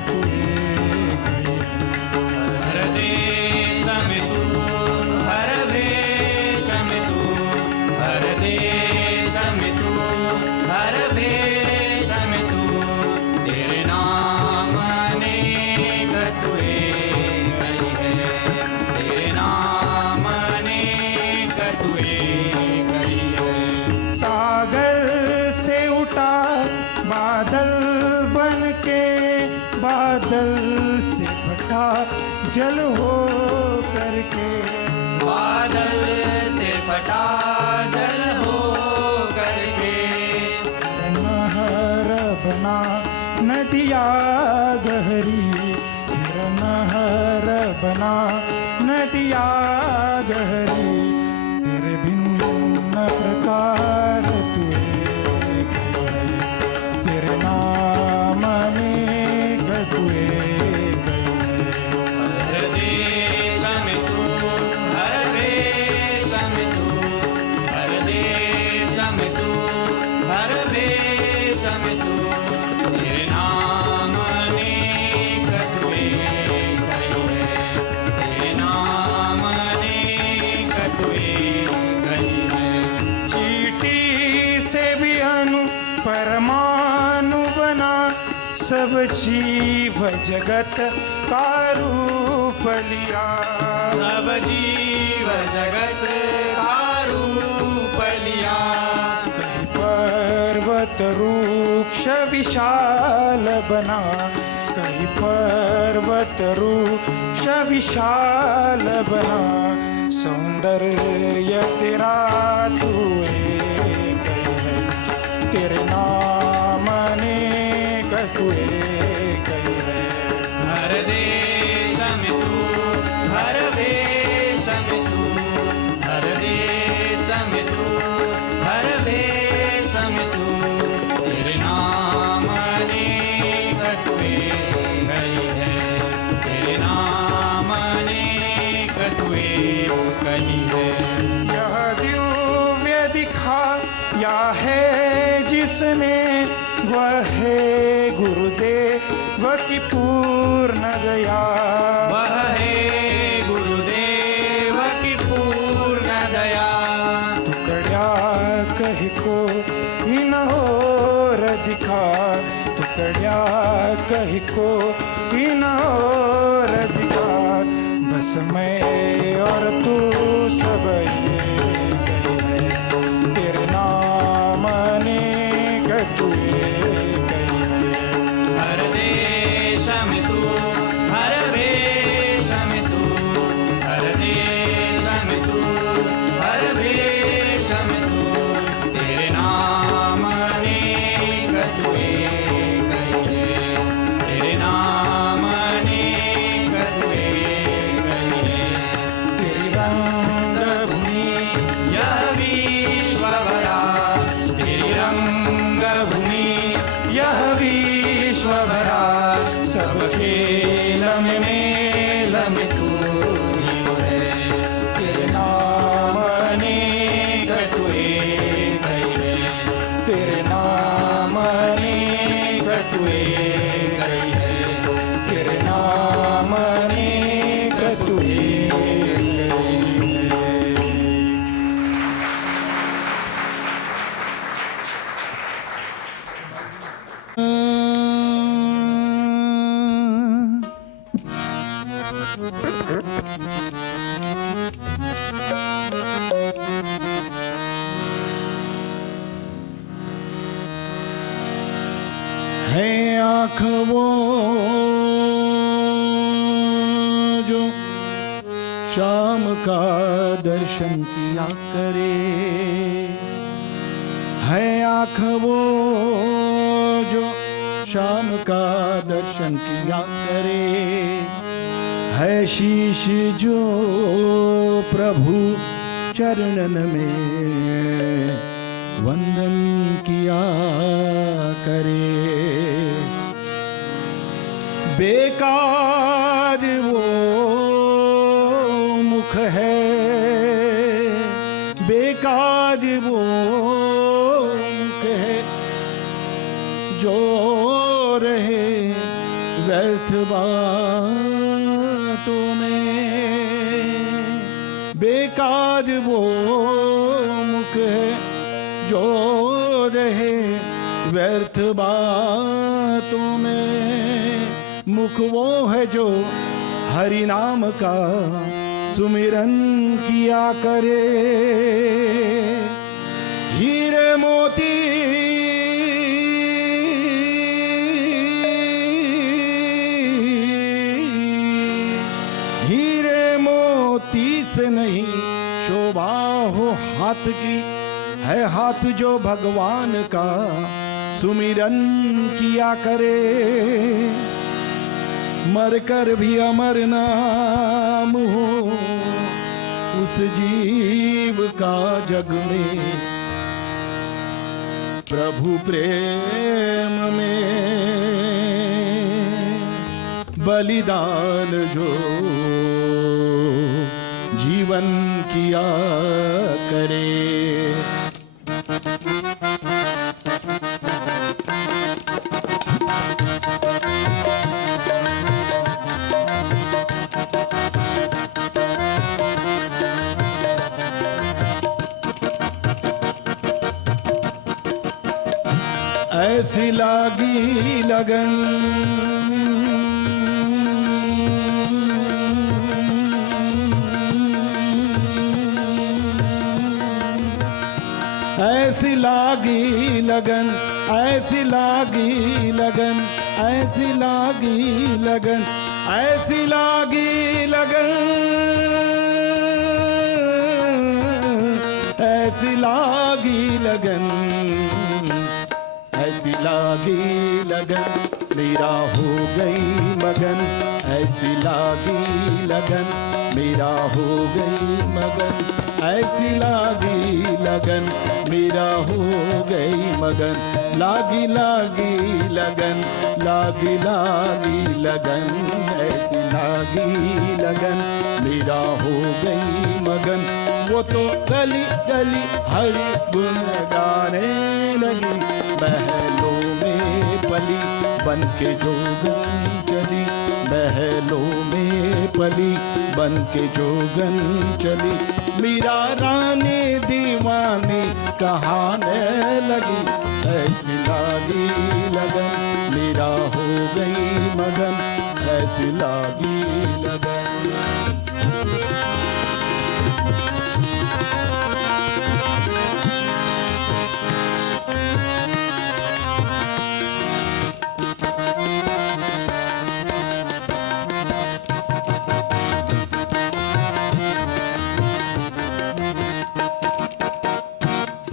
तू एक ही है। हर देश में तू, हर भेष में तू, हर देश में तू, हर भेष में तू, तेरे नाम अनेक तू एक ही है, तेरे नाम अनेक तू एक ही है। सागर से उठा बादल बन के, बादल से फटा जल हो करके, बादल से फटा जल हो करके, नहर बना नदिया गहरी, फिर नहर बना नदिया गहरी, तेरे भिन्न प्रकार तू एक है, तेरे नाम अनेक तू एक है। हर देश में तू, हर भेष में तू, हर देश में तू, हर भेष में तू, तेरे नाम अनेक तू एक ही है, तेरे नाम अनेक तू एक ही है। चींटी से भी अणु परमाणु बना, सब जीव जगत का रूप लिया, सब जीव जगत का रूप लिया, कहीं पर्वत वृक्ष विशाल बना, कहीं पर्वत वृक्ष विशाल बना, सौंदर्य तेरा तू एक ही है, तेरे नाम अनेक तू एक ही है। हर देश में तू, हर भेष में तू, हर देश में तू, हर भेष में तू, तेरे नाम अनेक तू एक ही है, तेरे नाम अनेक तू एक ही है। यह दिव्य दिखा या है जिसने, वह है गुरुदेव की पूर्ण दया, वह है गुरुदेव की पूर्ण दया, टुकड़ा कहीं को ही न और दिखा, टुकड़ा कहीं को ही न और दिखा, बस मैं और तू सब एक ही है, तेरे नाम अनेक तू एक ही है। हर देश में तू, हर भेष में तू, हर देश में तू, हर भेष में तू, तेरे नाम अनेक तू एक ही है, तेरे नाम अनेक तू एक ही है। तेरी रंग भूमि यह विश्व भरा, तेरी रंग भूमि यह विश्व भरा, सब खेल में मेल में तू ही है, तेरे नाम अनेक तू एक ही है, तेरे नाम अनेक तू एक ही है, तेरे नाम अनेक तू आँख वो जो शाम का दर्शन किया करे, है आँख वो जो शाम का दर्शन किया करे, है शीश जो प्रभु चरणन में वंदन किया करे। बेकार वो मुख है, बेकार वो मुख है जो रहे व्यर्थ बातों में। बेकार वो मुख है जो रहे व्यर्थ बातों में। मुख वो है जो हरि नाम का सुमिरन किया करे, हीरे मोती हीरे मोती से नहीं शोभा हो हाथ की, है हाथ जो भगवान का सुमिरन किया करे। मरकर भी अमर नाम हो उस जीव का जग में, प्रभु प्रेम में बलिदान जो जीवन किया करे। ऐसी लागी लगन ऐसी लागी लगन, ऐसी लागी लगन, ऐसी लागी लगन, ऐसी लागी लगन, ऐसी लागी लगन, ऐसी लागी लगन, मेरा हो गई मगन। ऐसी लागी लगन, मेरा हो गई मगन। ऐसी लागी लगन, मेरा हो गई मगन। लागी लागी लगन, लागी लागी लगन, ऐसी लागी लगन, मेरा हो गई मगन। वो तो गली गली हरि गुण गाने लगी, महलों में पली बन के जोगन चली, महलों में पली बन के जोगन चली। मीरा रानी दीवानी कहाने लगी, ऐसी लागी लगन, मेरा हो गई मगन। ऐसी लागी लगन।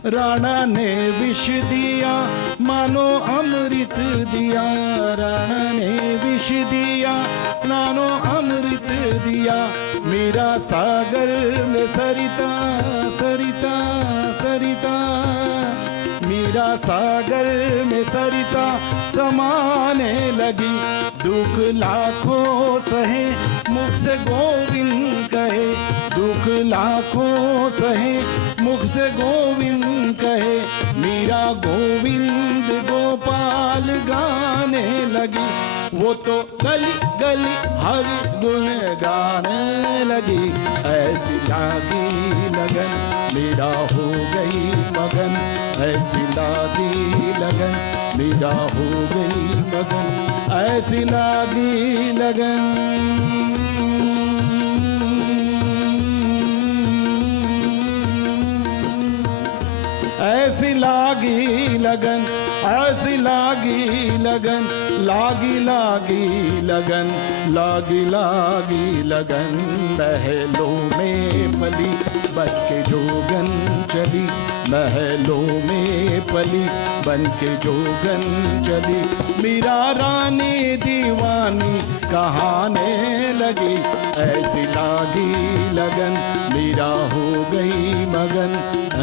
राणा ने विष दिया मानो अमृत दिया, राणा ने विष दिया मानो अमृत दिया। मेरा सागर में सरिता सरिता सरिता, मेरा सागर में सरिता समाने लगी। दुख लाखों सहे मुख से गोविंद कहे, दुख लाखों सहे मुख से गोविंद कहे। मीरा गोविंद गोपाल गाने लगी, वो तो गली गली हरि गुण गाने लगी। ऐसी लागी लगन, मेरा हो गई मगन। ऐसी लागी लगन, मेरा हो गई मगन। ऐसी लागी लगन, ऐसी लागी लागी लगन, ऐसी लागी लगन, लागी लागी लगन, लागी लागी लगन। महलों में पली बन के जोगन चली, महलों में पली बन के जोगन चली। मीरा रानी दीवानी कहाने लगी, ऐसी लागी लगन, मीरा हो गई मगन,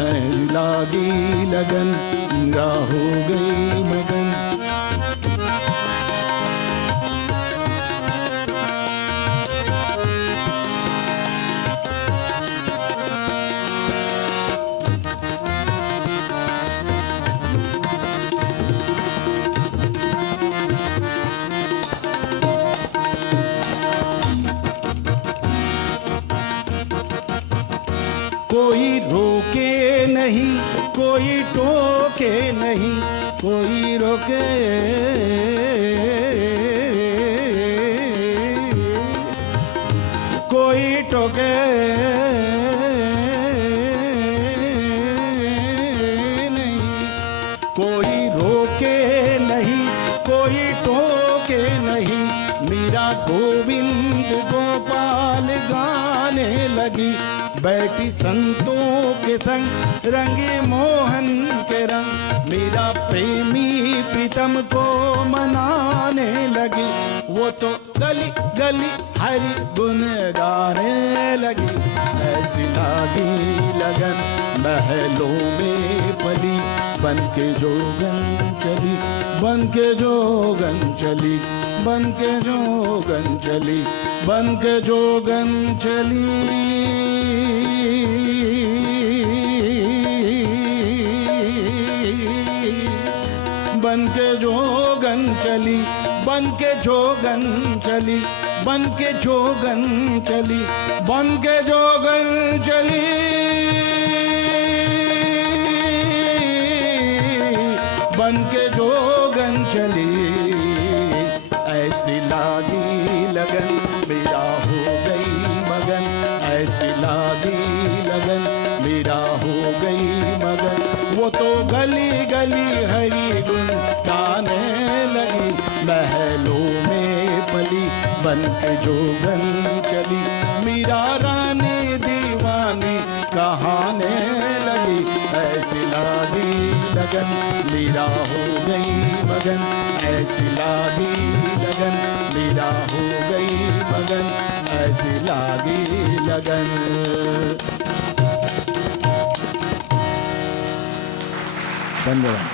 ऐसी लागी लगन, मीरा हो गई मगन। कोई रोके नहीं, कोई टोके नहीं, कोई रोके कोई टोके नहीं, कोई रोके नहीं, कोई टोके नहीं। मीरा गोविंद गोपाल गाने लगी, बैठी संतों के संग रंगे मोहन के रंग। मीरा प्रेमी प्रीतम को मनाने लगी, वो तो गली गली हरि गुन गाने लगी। ऐसी लागी लगन, महलों में पली बन के जोगन चली, बन के जोगन चली, बन के जोगन चली, बन के जोगन चली। बन के जोगन चली, बन के जोगन चली, बन के जोगन चली, बन के जोगन चली, बन के जोगन चली। ऐसी लागी लगन, मेरा हो गई मगन, ऐसी लागी लगन, मेरा हो गई मगन। वो तो गली गली हरि गुन गाने लगी, महलों में पली बन के जोगन चली। मीरा रानी दीवानी कहाने लगी, ऐसी लागी लगन, मीरा हो गई मगन, ऐसी लागी लगन, मीरा हो गई मगन, ऐसी लागी लगन। धन्यवाद।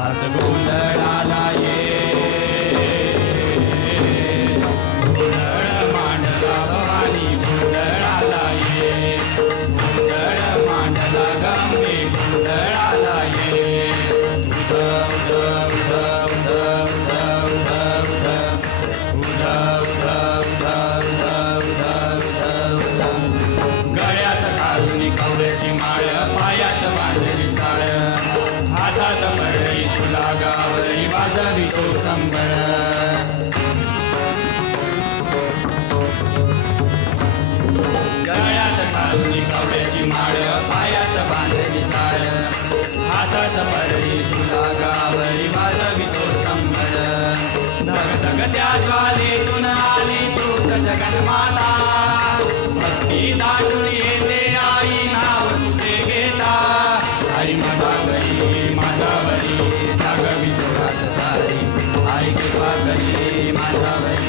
आज गोंधळाला ये, गोंधळ मांडला भवानी, गोंधळाला ये, गोंधळ मांडला गंगे, गोंधळाला ये। उद उद उद उद उद उद उद उद उद उद उद। गळ्यात घालून कवड्याची माळ, पायात बांधली चाळ, हातात मरळी तुला गावरी, वाजवी तो संबळ। गळ्यात घालून कवड्याची माळ, पायात बांधली चाळ, हातात परडी तुला गावरी वाजवितो संबळ धग धग त्या ज्वालेतून आली तूच जगन्माता भक्ती दाटून येते आई नाव तुझे घेता आई माझा घरी माझा बरी जागवितो रात सारी आई कृपा करी माझा बरी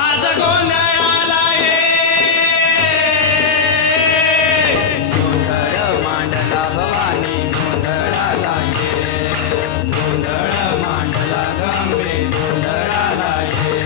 आज गोंधळाला ये गोंधळ मांडला भवानी गोंधळाला ये गोंधळ मांडला गंगे गोंधळाला ये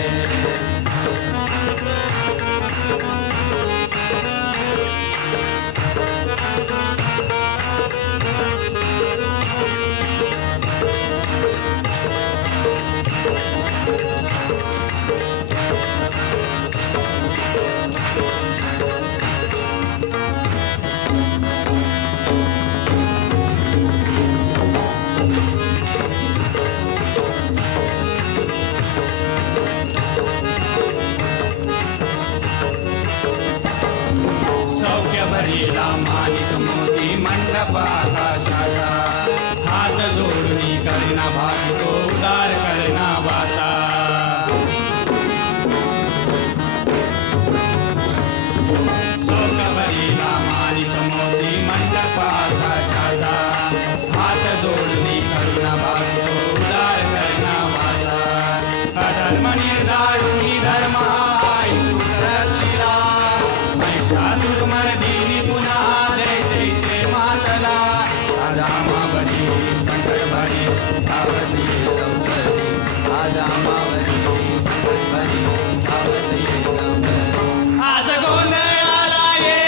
सौख्य भरीला माणिक मोती मंडप आकाशाचा हात जोडून करीना भागतो उदार करीना वाचा सौख्य भरीला माणिक मोती मंडप आकाशाचा हात जोडून करीना भागतो उदार करीना वाचा अधर्म निर्धारून धर्म आई तुझशिला महिषासुरमर्दिनी पुन्हा जय चैत्रे मातला राजामावली संकट भरी धावत ये लवकरी राजामावली संकट भरी धावत ये लवकरी आज गोंधळाला ये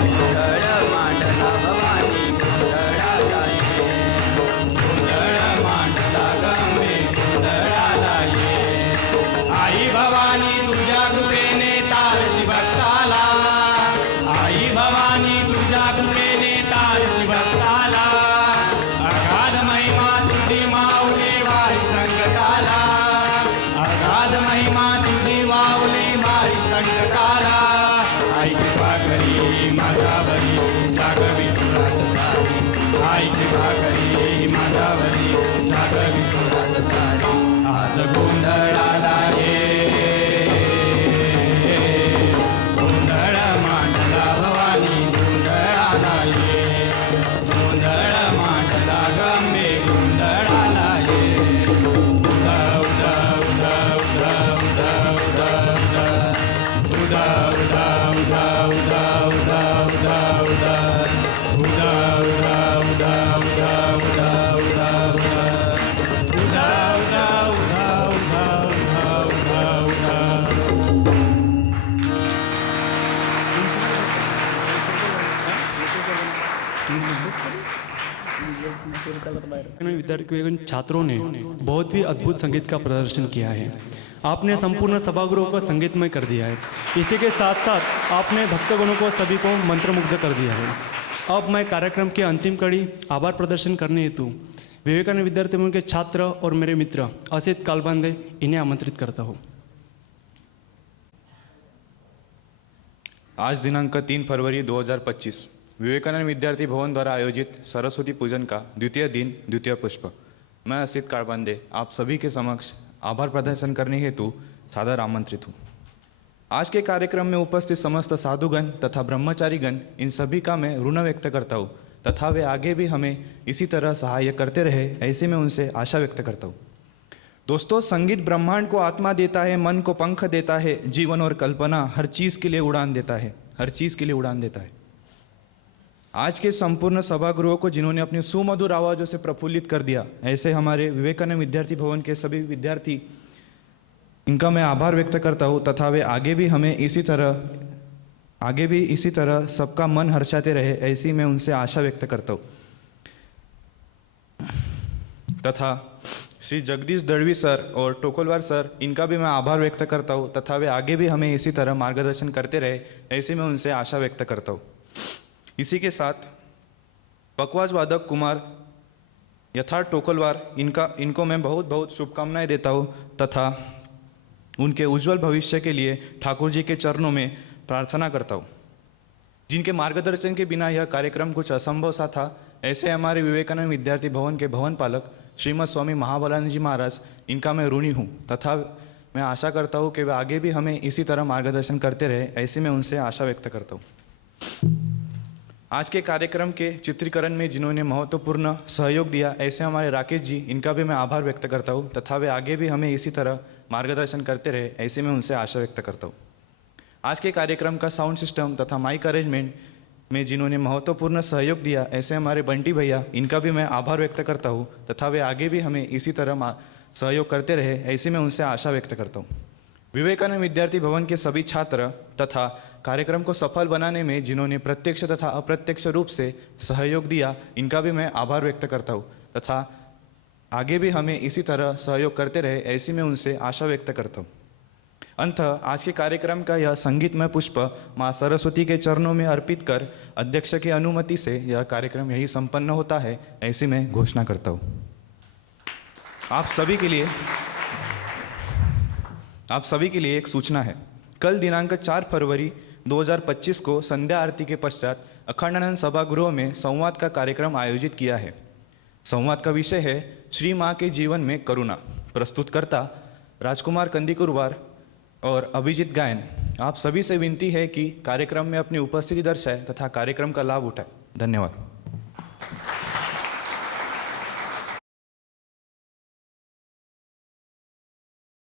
गोंधळ मांडला भवानी गोंधळाला ये गोंधळ मांडला गंगे गोंधळाला ये आई भवानी तुझ्या कृपेने तारसी भक्ताला आई भवानी तुझ्या कृपेने तारसी भक्ताला अगाध महिमा तुझी माऊली वारी संकटाला अगाध महिमा तुझी माऊली वारी संकटाला आई कृपा करी माझा बरी जागवी तुरात सारी आई कृपा करी माझा बरी जागवी तुरात सारी आज गोंधळाला ये गोंधळ मांडला भवानी गोंधळाला ये गोंधळ मांडला गंगे गोंधळाला ये उदा उदा उदा उदा उदा उदा उदा उदा उदा उदा उदा उदा उदा उदा उदा उदा उदा उदा उदा विद्यार्थी छात्रों ने बहुत ही अद्भुत संगीत का प्रदर्शन किया है। आपने संपूर्ण सभागृह को संगीतमय कर दिया है। इसी के साथ साथ आपने भक्तगणों को सभी को मंत्रमुग्ध कर दिया है। अब मैं कार्यक्रम की अंतिम कड़ी आभार प्रदर्शन करने हेतु विवेकानंद विद्यार्थी भवन के छात्र और मेरे मित्र असित कालबांदे इन्हें आमंत्रित करता हूँ। आज दिनांक 3 फरवरी 2025 विवेकानंद विद्यार्थी भवन द्वारा आयोजित सरस्वती पूजन का द्वितीय दिन द्वितीय पुष्प। मैं असित कालबांदे आप सभी के समक्ष आभार प्रदर्शन करने हेतु सादर आमंत्रित हूँ। आज के कार्यक्रम में उपस्थित समस्त साधुगण तथा ब्रह्मचारीगण इन सभी का मैं ऋण व्यक्त करता हूँ तथा वे आगे भी हमें इसी तरह सहाय करते रहे, ऐसे मैं उनसे आशा व्यक्त करता हूँ। दोस्तों, संगीत ब्रह्मांड को आत्मा देता है, मन को पंख देता है, जीवन और कल्पना हर चीज़ के लिए उड़ान देता है, हर चीज़ के लिए उड़ान देता है। आज के संपूर्ण सभागृह को जिन्होंने अपनी सुमधुर आवाज़ों से प्रफुल्लित कर दिया, ऐसे हमारे विवेकानंद विद्यार्थी भवन के सभी विद्यार्थी, इनका मैं आभार व्यक्त करता हूँ तथा वे आगे भी इसी तरह सबका मन हर्षाते रहे, ऐसी मैं उनसे आशा व्यक्त करता हूँ। तथा श्री जगदीश दड़वी सर और टोकलवार सर, इनका भी मैं आभार व्यक्त करता हूँ तथा वे आगे भी हमें इसी तरह मार्गदर्शन करते रहे, ऐसे मैं उनसे आशा व्यक्त करता हूँ। इसी के साथ पकवाज वादक कुमार यथार्थ टोकलवार, इनको मैं बहुत बहुत शुभकामनाएं देता हूँ तथा उनके उज्जवल भविष्य के लिए ठाकुर जी के चरणों में प्रार्थना करता हूँ। जिनके मार्गदर्शन के बिना यह कार्यक्रम कुछ असंभव सा था, ऐसे हमारे विवेकानंद विद्यार्थी भवन के भवन पालक श्रीमद स्वामी महाबलानंद जी महाराज, इनका मैं ऋणी हूँ तथा मैं आशा करता हूँ कि वे आगे भी हमें इसी तरह मार्गदर्शन करते रहे, ऐसी मैं उनसे आशा व्यक्त करता हूँ। आज के कार्यक्रम के चित्रीकरण में जिन्होंने महत्वपूर्ण सहयोग दिया, ऐसे हमारे राकेश जी, इनका भी मैं आभार व्यक्त करता हूँ तथा वे आगे भी हमें इसी तरह मार्गदर्शन करते रहे, ऐसे मैं उनसे आशा व्यक्त करता हूँ। आज के कार्यक्रम का साउंड सिस्टम तथा माइक अरेंजमेंट में जिन्होंने महत्वपूर्ण सहयोग दिया, ऐसे हमारे बंटी भैया, इनका भी मैं आभार व्यक्त करता हूँ तथा वे आगे भी हमें इसी तरह सहयोग करते रहे, ऐसे मैं उनसे आशा व्यक्त करता हूँ। विवेकानंद विद्यार्थी भवन के सभी छात्र तथा कार्यक्रम को सफल बनाने में जिन्होंने प्रत्यक्ष तथा अप्रत्यक्ष रूप से सहयोग दिया, इनका भी मैं आभार व्यक्त करता हूँ तथा आगे भी हमें इसी तरह सहयोग करते रहे, ऐसी मैं उनसे आशा व्यक्त करता हूँ। अंततः आज के कार्यक्रम का यह संगीतमय पुष्प माँ सरस्वती के चरणों में अर्पित कर अध्यक्ष की अनुमति से यह कार्यक्रम यही संपन्न होता है, ऐसी मैं घोषणा करता हूँ। आप सभी के लिए एक सूचना है। कल दिनांक 4 फरवरी 2025 को संध्या आरती के पश्चात अखंडानंद सभागृह में संवाद का कार्यक्रम आयोजित किया है। संवाद का विषय है श्री माँ के जीवन में करुणा। प्रस्तुतकर्ता राजकुमार कंदीकुरवार और अभिजीत गायन। आप सभी से विनती है कि कार्यक्रम में अपनी उपस्थिति दर्शाएं तथा कार्यक्रम का लाभ उठाएं। धन्यवाद।